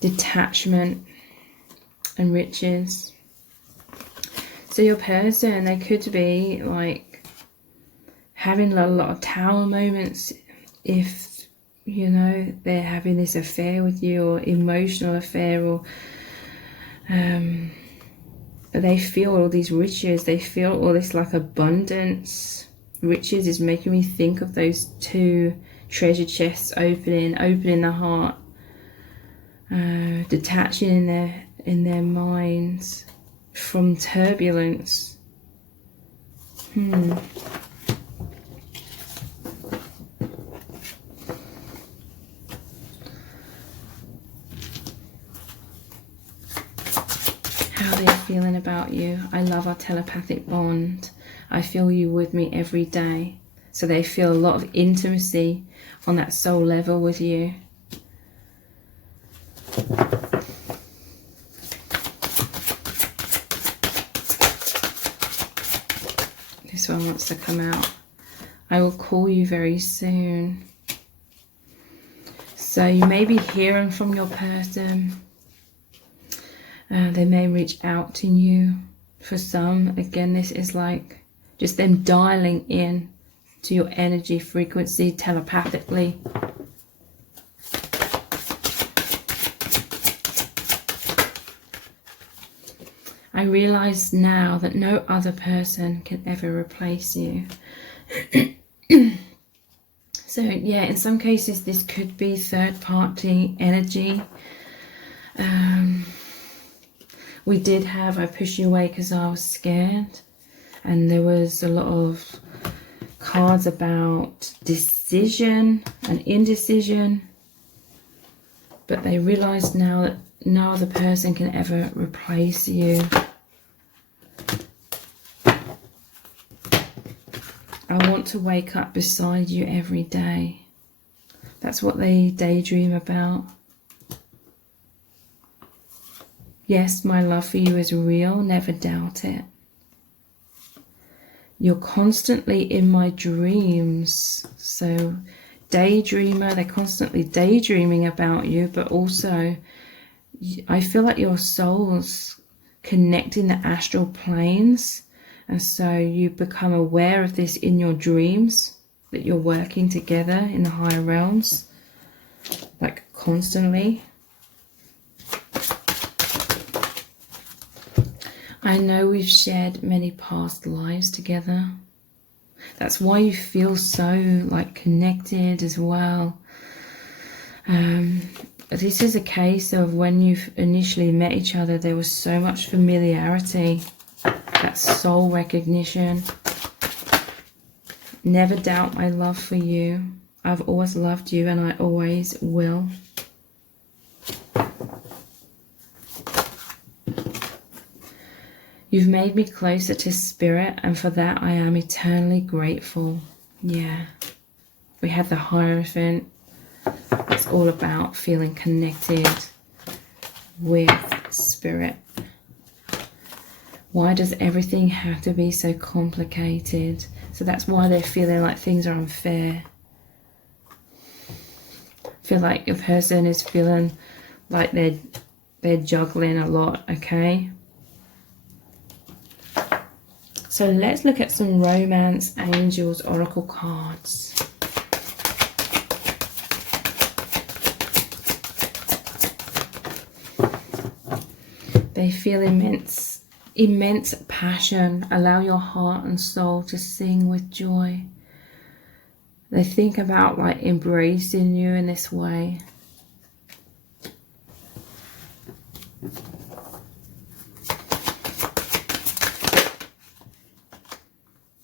Detachment and riches. So your person, they could be like having a lot of tower moments if, you know, they're having this affair with you, or emotional affair, or they feel all these riches, they feel all this like abundance. Riches is making me think of those two treasure chests opening the heart, detaching in their minds from turbulence. How they're feeling about you. I love our telepathic bond. I feel you with me every day. So they feel a lot of intimacy on that soul level with you. This one wants to come out. I will call you very soon. So you may be hearing from your person. They may reach out to you. For some, again, this is like just them dialing in to your energy frequency telepathically. I realize now that no other person can ever replace you. So yeah, in some cases this could be third-party energy. We did have, I pushed you away because I was scared. And there was a lot of cards about decision and indecision. But they realized now that no other person can ever replace you. I want to wake up beside you every day. That's what they daydream about. Yes, my love for you is real, never doubt it. You're constantly in my dreams. So daydreamer, they're constantly daydreaming about you, but also I feel like your souls connect in the astral planes, and so you become aware of this in your dreams, that you're working together in the higher realms, like constantly. I know we've shared many past lives together. That's why you feel so like connected as well. This is a case of when you've initially met each other, there was so much familiarity, that soul recognition. Never doubt my love for you. I've always loved you and I always will. You've made me closer to spirit, and for that I am eternally grateful. Yeah. We have the Hierophant. It's all about feeling connected with spirit. Why does everything have to be so complicated? So that's why they're feeling like things are unfair. I feel like a person is feeling like they're juggling a lot, okay? So let's look at some Romance Angels Oracle cards. They feel immense passion. Allow your heart and soul to sing with joy. They think about like embracing you in this way.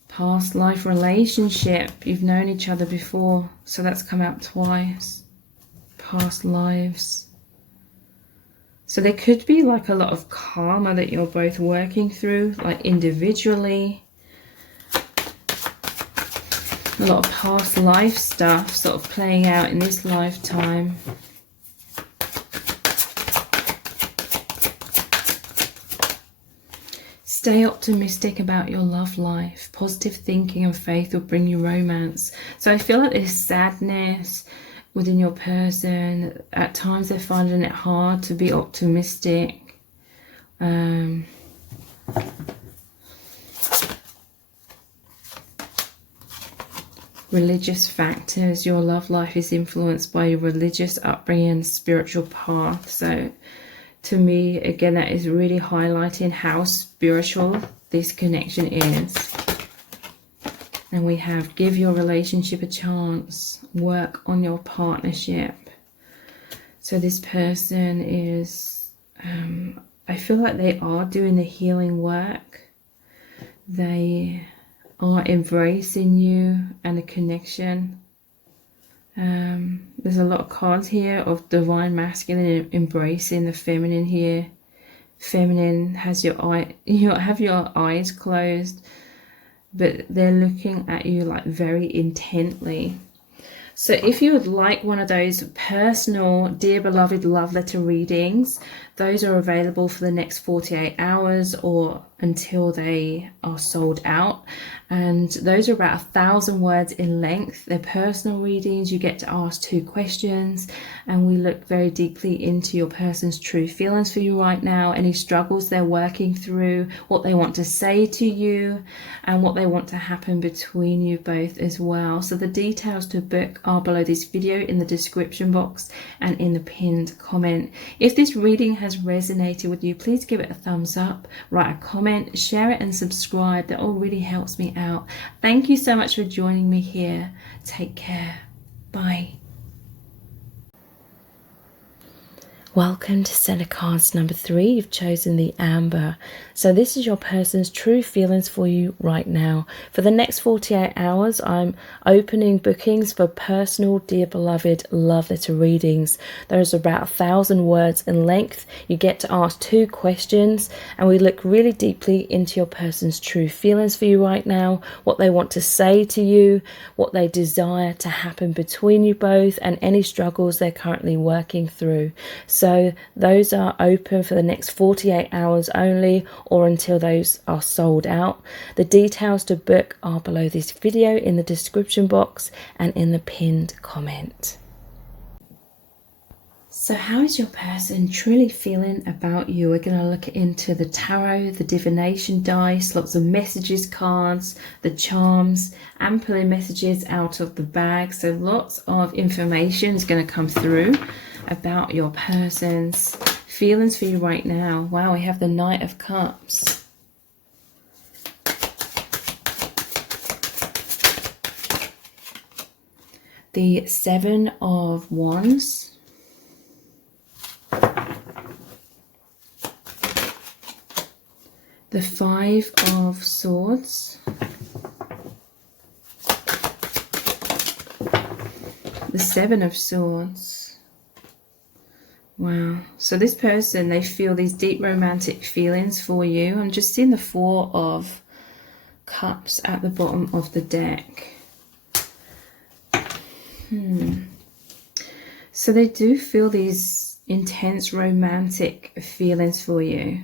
Past life relationship. You've known each other before, so that's come out twice. Past lives. So there could be like a lot of karma that you're both working through, like individually. A lot of past life stuff sort of playing out in this lifetime. Stay optimistic about your love life. Positive thinking and faith will bring you romance. So I feel like there's sadness within your person. At times they're finding it hard to be optimistic. Religious factors. Your love life is influenced by your religious upbringing, spiritual path. So to me, again, that is really highlighting how spiritual this connection is. And we have give your relationship a chance. Work on your partnership. So this person is, I feel like they are doing the healing work. They are embracing you and a connection. There's a lot of cards here of divine masculine embracing the feminine here. Feminine has have your eyes closed, but they're looking at you like very intently. So if you would like one of those personal Dear Beloved love letter readings, those are available for the next 48 hours or until they are sold out. And those are about 1,000 words in length. They're personal readings. You get to ask 2 questions, and we look very deeply into your person's true feelings for you right now, any struggles they're working through, what they want to say to you, and what they want to happen between you both as well. So the details to book are below this video in the description box and in the pinned comment. If this reading has resonated with you, please give it a thumbs up, write a comment, share it and subscribe. That all really helps me out. Thank you so much for joining me here. Take care. Bye. Welcome to set of cards number 3. You've chosen the amber. So this is your person's true feelings for you right now. For the next 48 hours, I'm opening bookings for personal, dear beloved love letter readings. There's about 1,000 words in length. You get to ask 2 questions, and we look really deeply into your person's true feelings for you right now, what they want to say to you, what they desire to happen between you both, and any struggles they're currently working through. So those are open for the next 48 hours only, or until those are sold out. The details to book are below this video in the description box and in the pinned comment. So how is your person truly feeling about you? We're going to look into the tarot, the divination dice, lots of messages cards, the charms, and pulling messages out of the bag. So lots of information is going to come through about your person's feelings for you right now. Wow, we have the Knight of Cups. The 7 of Wands. The 5 of Swords. The 7 of Swords. Wow. So this person, they feel these deep romantic feelings for you. I'm just seeing the 4 of Cups at the bottom of the deck. So they do feel these intense romantic feelings for you.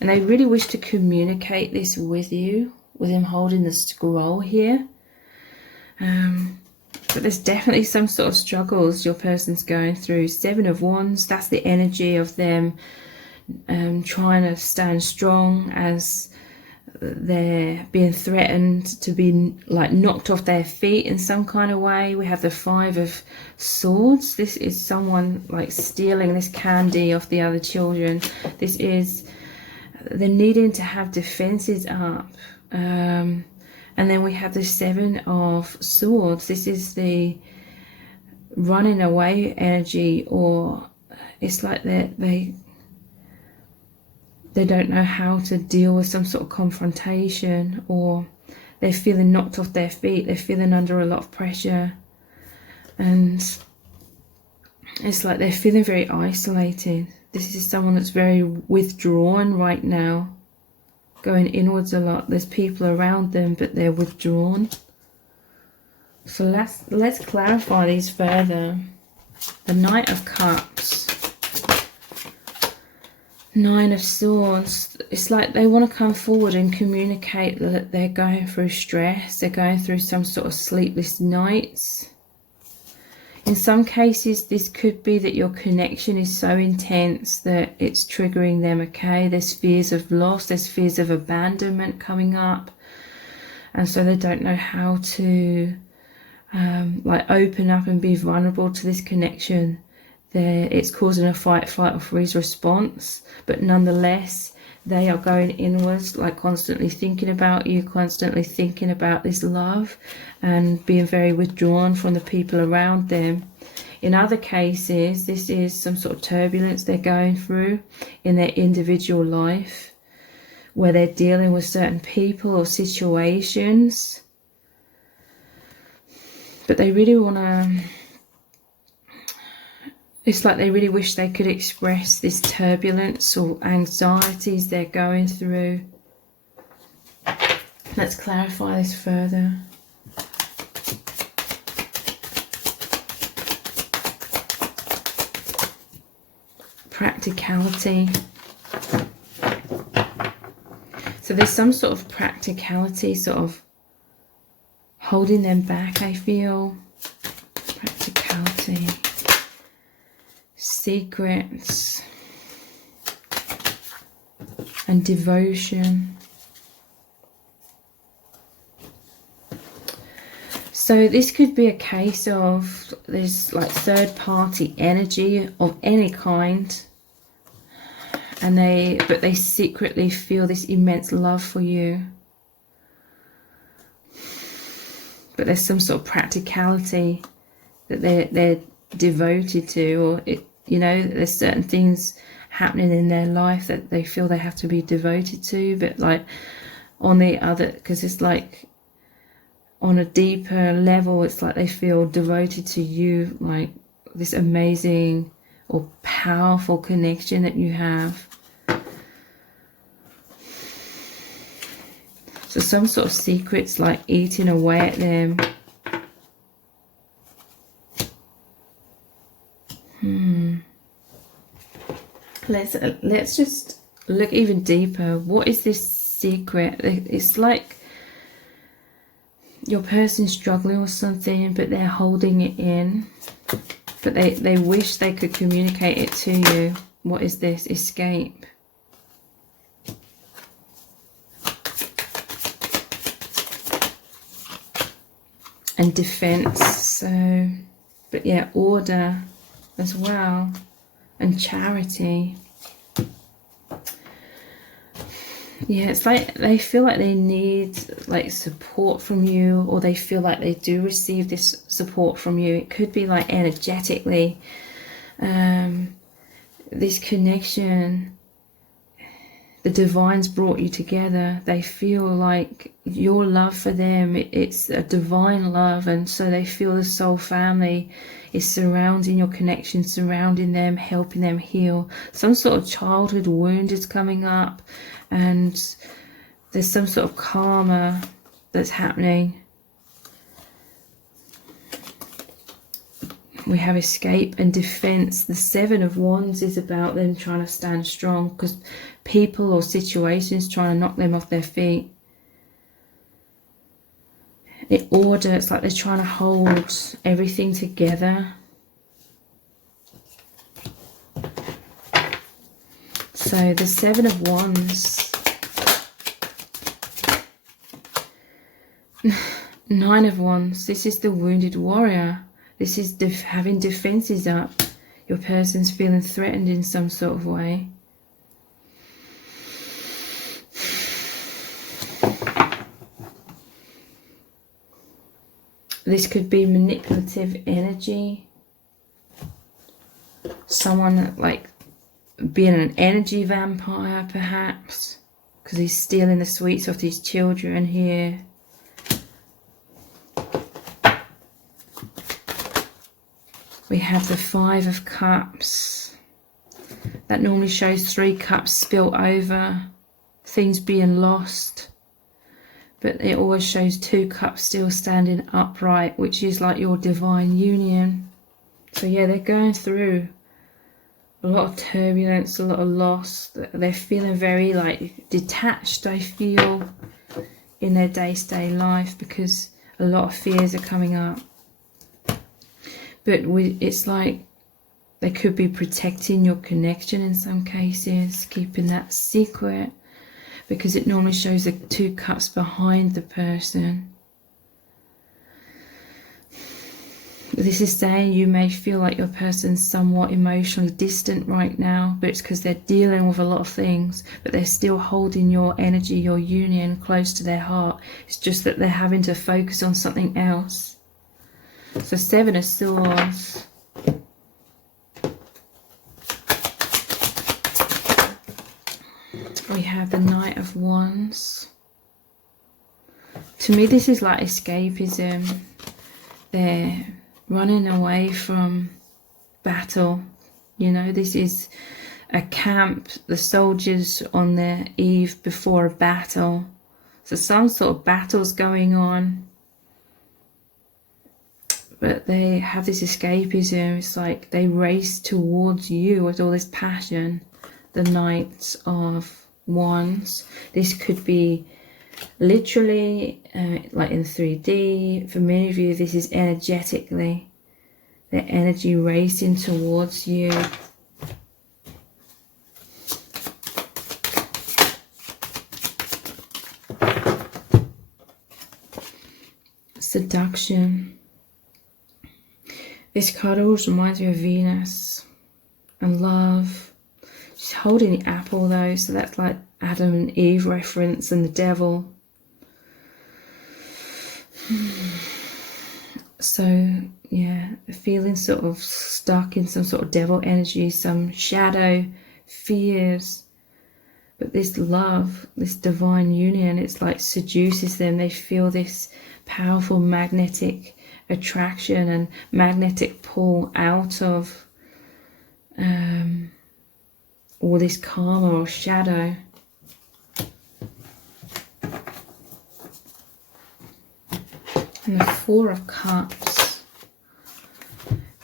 And they really wish to communicate this with you, with him holding the scroll here. But there's definitely some sort of struggles your person's going through. 7 of Wands, that's the energy of them trying to stand strong as they're being threatened to be like knocked off their feet in some kind of way. We have the 5 of Swords. This is someone like stealing this candy off the other children. This is they're needing to have defenses up. And then we have the 7 of Swords. This is the running away energy, or it's like they don't know how to deal with some sort of confrontation, or they're feeling knocked off their feet. They're feeling under a lot of pressure. And it's like they're feeling very isolated. This is someone that's very withdrawn right now. Going inwards a lot. There's people around them, but they're withdrawn. So let's clarify these further. The Knight of Cups, 9 of Swords. It's like they want to come forward and communicate that they're going through stress. They're going through some sort of sleepless nights. In some cases, this could be that your connection is so intense that it's triggering them, okay? There's fears of loss, there's fears of abandonment coming up. And so they don't know how to like open up and be vulnerable to this connection. It's causing a fight, flight or freeze response. But nonetheless, they are going inwards, like constantly thinking about you, constantly thinking about this love, and being very withdrawn from the people around them. In other cases, this is some sort of turbulence they're going through in their individual life, where they're dealing with certain people or situations. But they really want to... It's like they really wish they could express this turbulence or anxieties they're going through. Let's clarify this further. Practicality. So there's some sort of practicality sort of holding them back, I feel. Practicality. Secrets and devotion. So this could be a case of there's like third-party energy of any kind, and they secretly feel this immense love for you. But there's some sort of practicality that they're devoted to, or You know, there's certain things happening in their life that they feel they have to be devoted to, but like on the other, because it's like on a deeper level, it's like they feel devoted to you, like this amazing or powerful connection that you have. So some sort of secrets like eating away at them. Let's just look even deeper. What is this secret? It's like your person's struggling with something, but they're holding it in. But they wish they could communicate it to you. What is this? Escape. And defense. So, but yeah, order as well. And charity. Yeah, it's like they feel like they need like support from you, or they feel like they do receive this support from you. It could be like energetically, this connection, the divine's brought you together. They feel like your love for them, it's a divine love, and so they feel the soul family is surrounding your connection, surrounding them, helping them heal. Some sort of childhood wound is coming up, and there's some sort of karma that's happening. We have escape and defense. The Seven of Wands is about them trying to stand strong, because people or situations trying to knock them off their feet. The order, it's like they're trying to hold everything together. So the Seven of Wands, Nine of Wands, this is the wounded warrior. This is having defenses up. Your person's feeling threatened in some sort of way. This could be manipulative energy. Someone like being an energy vampire, perhaps, because he's stealing the sweets off these children here. We have the Five of Cups. That normally shows 3 cups spilt over, things being lost. But it always shows 2 cups still standing upright, which is like your divine union. So yeah, they're going through a lot of turbulence, a lot of loss. They're feeling very like detached, I feel, in their day-to-day life, because a lot of fears are coming up. But it's like they could be protecting your connection in some cases, keeping that secret, because it normally shows the 2 cups behind the person. This is saying you may feel like your person's somewhat emotionally distant right now, but it's because they're dealing with a lot of things, but they're still holding your energy, your union close to their heart. It's just that they're having to focus on something else. So Seven of Swords. We have the Knight of Wands. To me, this is like escapism. They're running away from battle. You know, this is a camp, the soldiers on the eve before a battle. So some sort of battle's going on. But they have this escapism. It's like they race towards you with all this passion. The Knight of Wands. This could be literally like in 3D. For many of you, this is energetically. Their energy racing towards you. Seduction. This card always reminds me of Venus and love. She's holding the apple though, so that's like Adam and Eve reference and the devil. So yeah, feeling sort of stuck in some sort of devil energy, some shadow, fears. But this love, this divine union, it's like seduces them. They feel this powerful magnetic attraction and magnetic pull out of all this karma or shadow. And the Four of Cups,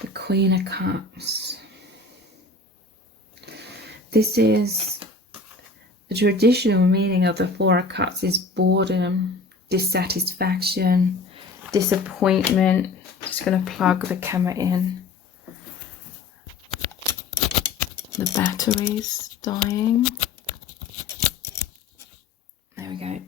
the Queen of Cups. This is the traditional meaning of the Four of Cups is boredom, dissatisfaction, disappointment. Just going to plug the camera in. The battery's dying. There we go.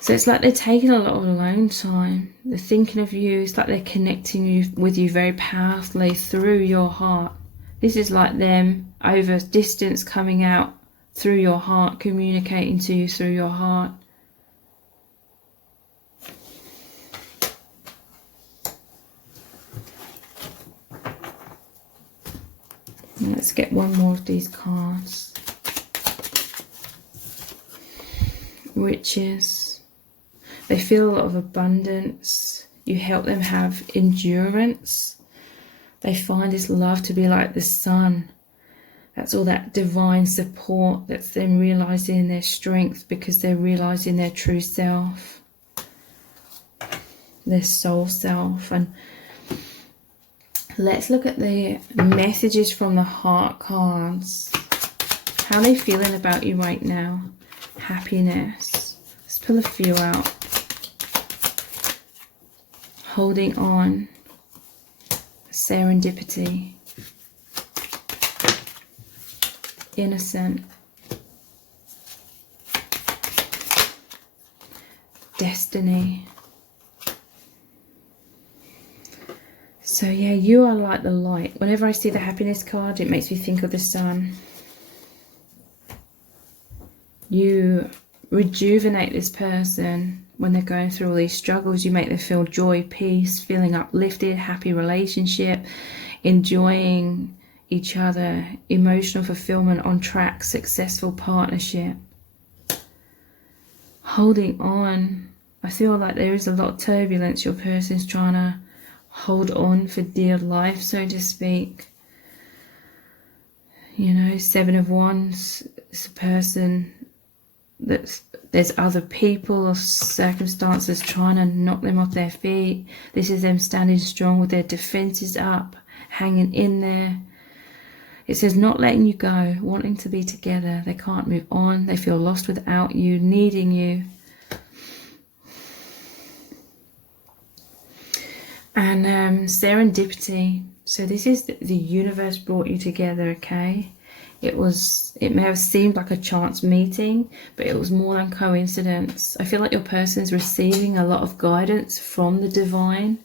So it's like they're taking a lot of alone time. They're thinking of you. It's like they're connecting with you very powerfully through your heart. This is like them over distance coming out through your heart, communicating to you through your heart. And let's get one more of these cards. Riches. They feel a lot of abundance. You help them have endurance. They find this love to be like the sun. That's all that divine support. That's them realizing their strength because they're realizing their true self, their soul self. And let's look at the messages from the heart cards. How are they feeling about you right now? Happiness. Let's pull a few out. Holding on. Serendipity. Innocent. Destiny. So yeah, you are like the light. Whenever I see the happiness card, it makes me think of the sun. You rejuvenate this person when they're going through all these struggles. You make them feel joy, peace, feeling uplifted, happy relationship, enjoying each other, emotional fulfillment, on track, successful partnership. Holding on. I feel like there is a lot of turbulence. Your person's trying to hold on for dear life, so to speak. You know, Seven of Wands is a person that's, there's other people or circumstances trying to knock them off their feet. This is them standing strong with their defenses up, hanging in there. It says not letting you go, wanting to be together. They can't move on. They feel lost without you, needing you. And serendipity. So this is the universe brought you together, okay? It may have seemed like a chance meeting, but it was more than coincidence. I feel like your person's receiving a lot of guidance from the divine,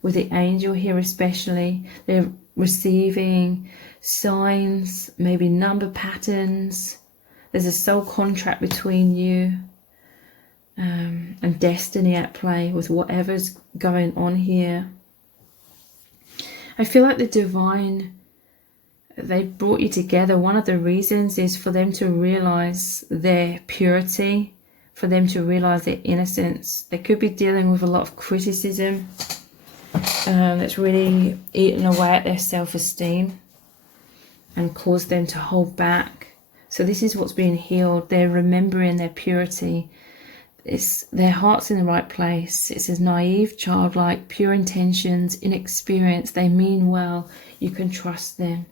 with the angel here especially. They're receiving signs, maybe number patterns. There's a soul contract between you and destiny at play with whatever's going on here. I feel like the divine, they brought you together. One of the reasons is for them to realize their purity, for them to realize their innocence. They could be dealing with a lot of criticism that's really eaten away at their self-esteem and caused them to hold back. So this is what's being healed. They're remembering their purity. Their heart's in the right place. It says naive, childlike, pure intentions, inexperienced. They mean well. You can trust them.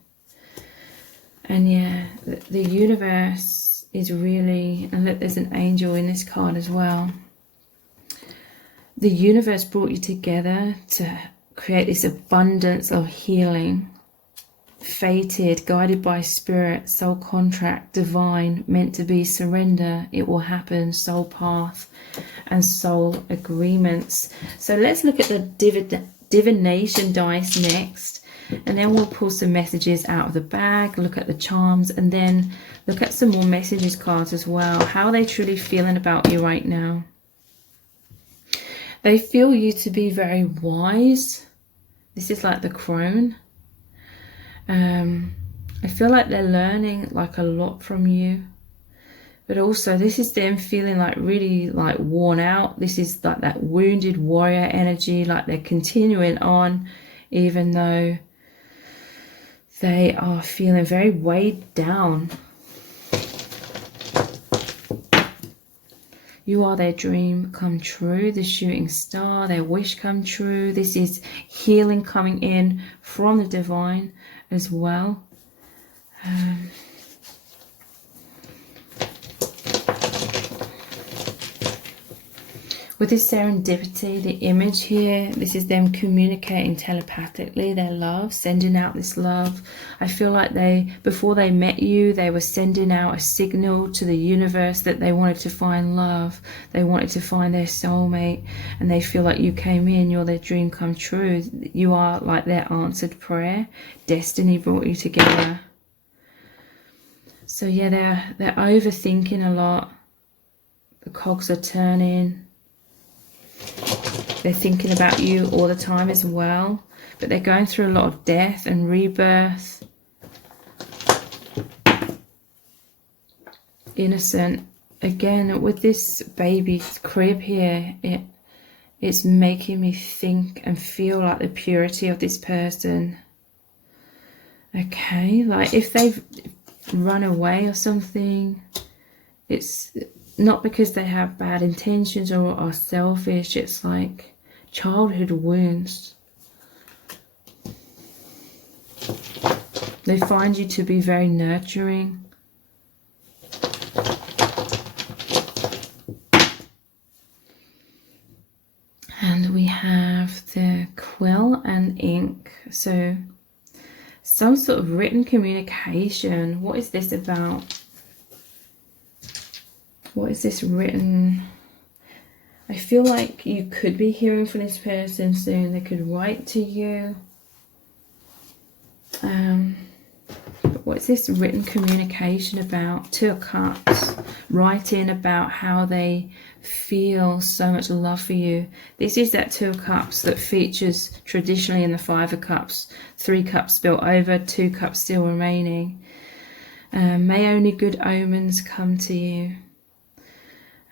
And yeah, the universe is really, and look, there's an angel in this card as well. The universe brought you together to create this abundance of healing. Fated, guided by spirit, soul contract, divine, meant to be, surrender, it will happen, soul path and soul agreements. So let's look at the divination dice next, and then we'll pull some messages out of the bag, look at the charms, and then look at some more messages cards as well. How are they truly feeling about you right now? They feel you to be very wise. This is like the crone. I feel like they're learning like a lot from you. But also this is them feeling like really like worn out. This is like that wounded warrior energy, like they're continuing on even though they are feeling very weighed down. You are their dream come true, the shooting star, their wish come true. This is healing coming in from the divine as well. With this serendipity, the image here, this is them communicating telepathically their love, sending out this love. I feel like before they met you, they were sending out a signal to the universe that they wanted to find love. They wanted to find their soulmate, and they feel like you came in, you're their dream come true. You are like their answered prayer. Destiny brought you together. So yeah, they're overthinking a lot. The cogs are turning. They're thinking about you all the time as well, but they're going through a lot of death and rebirth. Innocent. Again, with this baby's crib here, it's making me think and feel like the purity of this person. Okay, like if they've run away or something, it's not because they have bad intentions or are selfish. It's like childhood wounds. They find you to be very nurturing. And we have the quill and ink. So some sort of written communication. What is this about? What is this written? I feel like you could be hearing from this person soon. They could write to you. But what's this written communication about? Two of Cups. Writing about how they feel so much love for you. This is that Two of Cups that features traditionally in the Five of Cups. 3 cups spilled over, 2 cups still remaining. May only good omens come to you.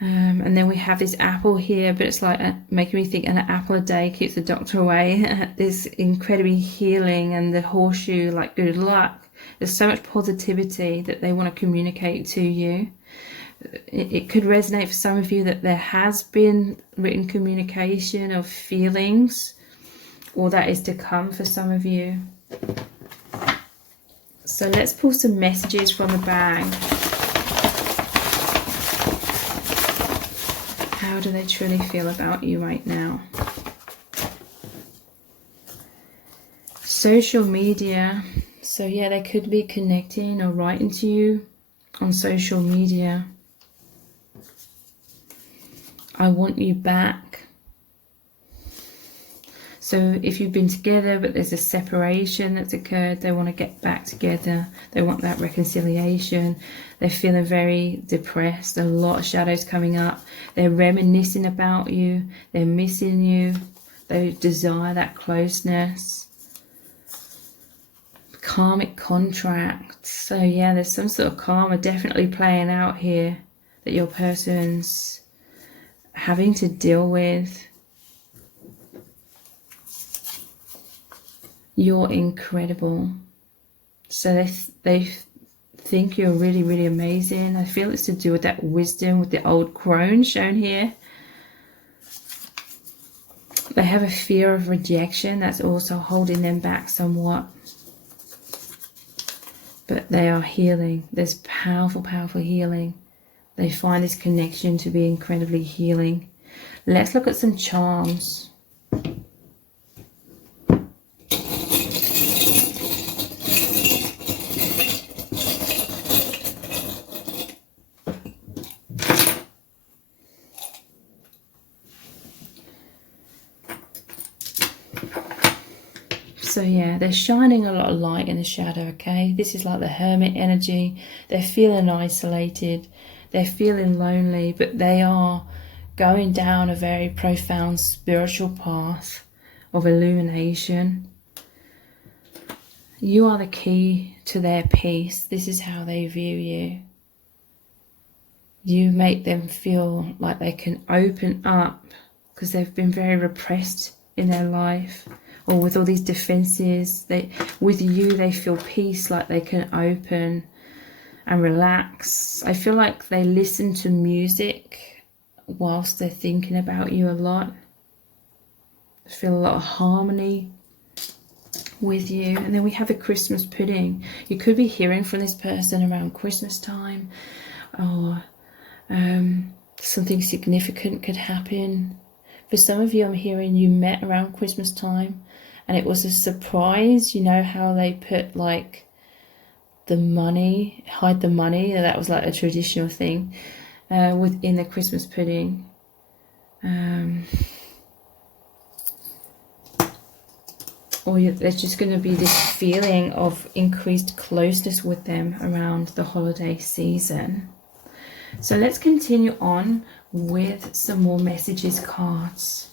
And then we have this apple here, but it's like making me think an apple a day keeps the doctor away. This incredibly healing, and the horseshoe, like good luck. There's so much positivity that they want to communicate to you. It could resonate for some of you that there has been written communication of feelings, or that is to come for some of you. So let's pull some messages from the bag. How do they truly feel about you right now? Social media. So yeah, they could be connecting or writing to you on social media. I want you back. So if you've been together but there's a separation that's occurred, they want to get back together. They want that reconciliation. They're feeling very depressed. A lot of shadows coming up. They're reminiscing about you. They're missing you. They desire that closeness. Karmic contract. So yeah, there's some sort of karma definitely playing out here that your person's having to deal with. You're incredible. So they think you're really, really amazing. I feel it's to do with that wisdom with the old crone shown here. They have a fear of rejection that's also holding them back somewhat. But they are healing. There's powerful, powerful healing. They find this connection to be incredibly healing. Let's look at some charms. So yeah, they're shining a lot of light in the shadow, okay? This is like the hermit energy. They're feeling isolated. They're feeling lonely, but they are going down a very profound spiritual path of illumination. You are the key to their peace. This is how they view you. You make them feel like they can open up because they've been very repressed in their life, or with all these defenses. With you, they feel peace, like they can open and relax. I feel like they listen to music whilst they're thinking about you a lot. I feel a lot of harmony with you. And then we have a Christmas pudding. You could be hearing from this person around Christmas time, or something significant could happen. For some of you, I'm hearing you met around Christmas time and it was a surprise. You know how they put like the money, hide the money, that was like a traditional thing within the Christmas pudding. Or there's just going to be this feeling of increased closeness with them around the holiday season. So let's continue on with some more messages cards.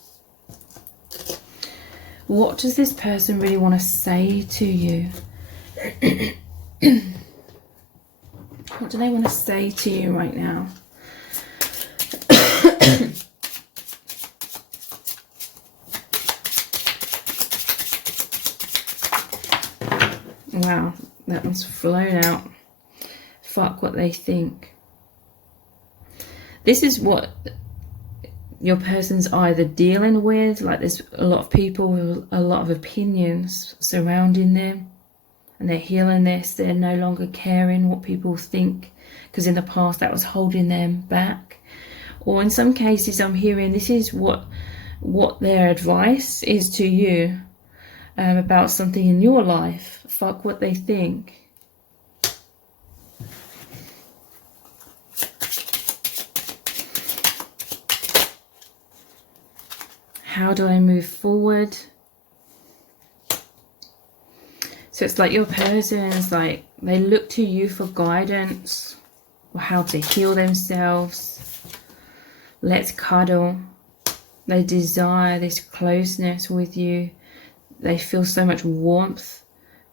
What does this person really want to say to you? What do they want to say to you right now? Wow, that one's flown out. Fuck what they think. This is what your person's either dealing with, like there's a lot of people with a lot of opinions surrounding them, and they're healing this. They're no longer caring what people think, because in the past that was holding them back. Or in some cases I'm hearing this is what their advice is to you about something in your life. Fuck what they think. How do I move forward? So it's like your person is like, they look to you for guidance or how to heal themselves. Let's cuddle. They desire this closeness with you. They feel so much warmth.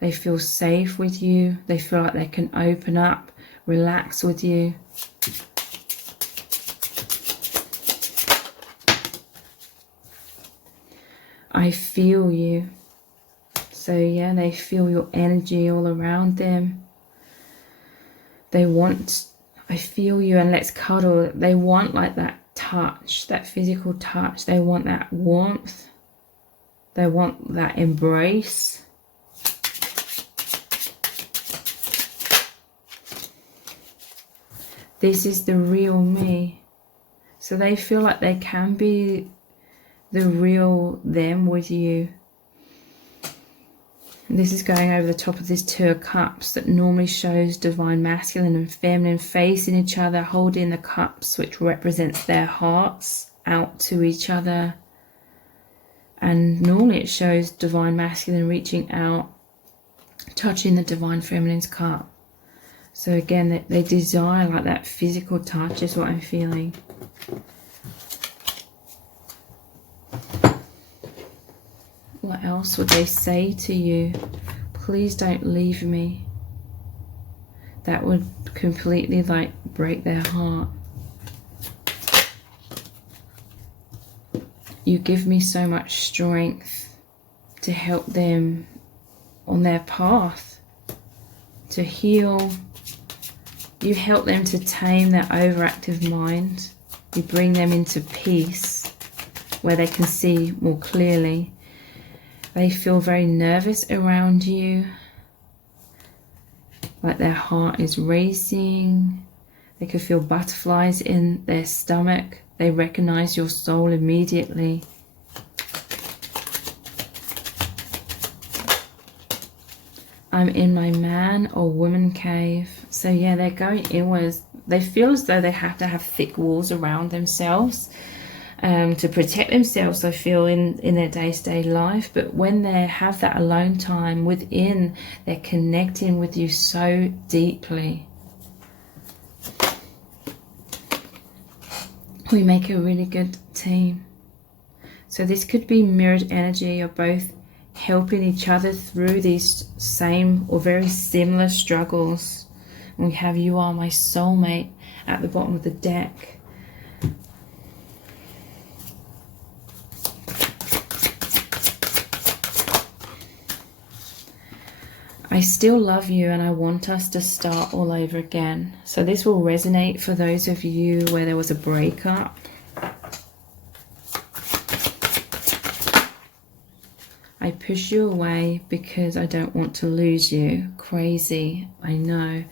They feel safe with you. They feel like they can open up, relax with you. I feel you. So yeah, they feel your energy all around them. They want, I feel you, and let's cuddle. They want like that touch, that physical touch. They want that warmth. They want that embrace. This is the real me. So they feel like they can be the real them with you. And this is going over the top of this Two of Cups that normally shows divine masculine and feminine facing each other, holding the cups, which represents their hearts out to each other. And normally it shows divine masculine reaching out, touching the divine feminine's cup. So again, they desire like that physical touch is what I'm feeling. What else would they say to you? Please don't leave me. That would completely like break their heart. You give me so much strength to help them on their path to heal. You help them to tame their overactive mind. You bring them into peace where they can see more clearly. They feel very nervous around you, like their heart is racing. They could feel butterflies in their stomach. They recognize your soul immediately. I'm in my man or woman cave. So yeah, they're going inwards. They feel as though they have to have thick walls around themselves to protect themselves, I feel, in their day-to-day life. But when they have that alone time within, they're connecting with you so deeply. We make a really good team. So this could be mirrored energy of both helping each other through these same or very similar struggles. And we have "You are my soulmate" at the bottom of the deck. I still love you and I want us to start all over again. So this will resonate for those of you where there was a breakup. I push you away because I don't want to lose you. Crazy, I know.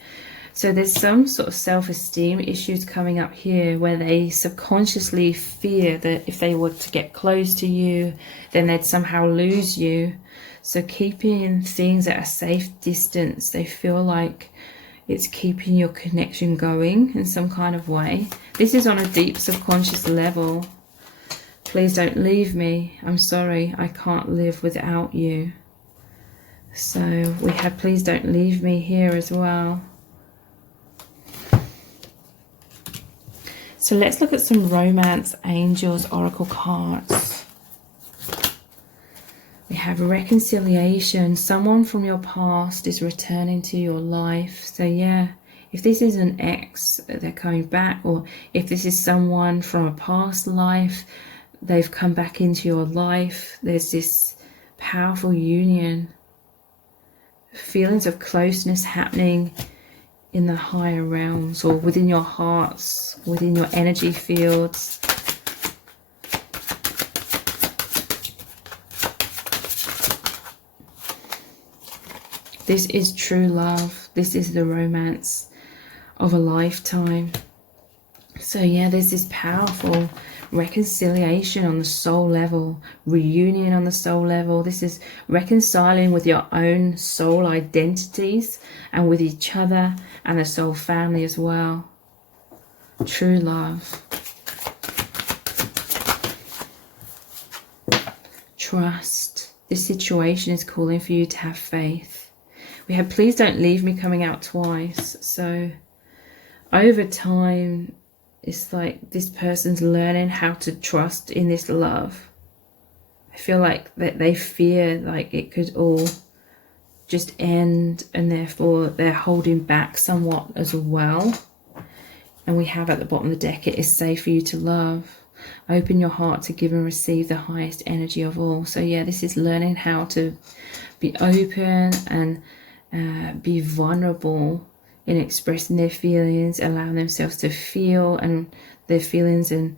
So there's some sort of self-esteem issues coming up here where they subconsciously fear that if they were to get close to you, then they'd somehow lose you. So keeping things at a safe distance, they feel like it's keeping your connection going in some kind of way. This is on a deep subconscious level. Please don't leave me. I'm sorry, I can't live without you. So we have "Please don't leave me" here as well. So let's look at some Romance Angels Oracle cards. We have reconciliation. Someone from your past is returning to your life. So yeah, if this is an ex, they're coming back, or if this is someone from a past life, they've come back into your life. There's this powerful union. Feelings of closeness happening in the higher realms or within your hearts, within your energy fields. This is true love. This is the romance of a lifetime. So yeah, there's this powerful reconciliation on the soul level, reunion on the soul level. This is reconciling with your own soul identities and with each other and the soul family as well. True love. Trust. This situation is calling for you to have faith. We have "Please don't leave me" coming out twice. So over time, it's like this person's learning how to trust in this love. I feel like that they fear like it could all just end, and therefore they're holding back somewhat as well. And we have at the bottom of the deck, "It is safe for you to love. Open your heart to give and receive the highest energy of all." So yeah, this is learning how to be open and be vulnerable in expressing their feelings, allowing themselves to feel and their feelings and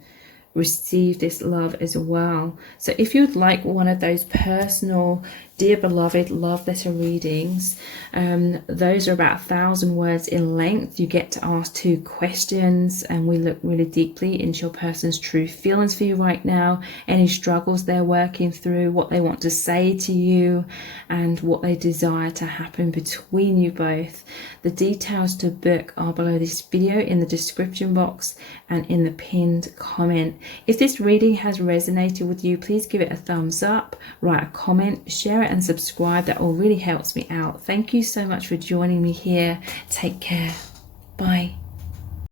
receive this love as well. So if you'd like one of those personal Dear Beloved love letter readings, those are about 1,000 words in length. You get to ask 2 questions and we look really deeply into your person's true feelings for you right now, any struggles they're working through, what they want to say to you, and what they desire to happen between you both. The details to book are below this video in the description box and in the pinned comment. If this reading has resonated with you, please give it a thumbs up, write a comment, share it and subscribe. That all really helps me out. Thank you so much for joining me here. Take care. Bye.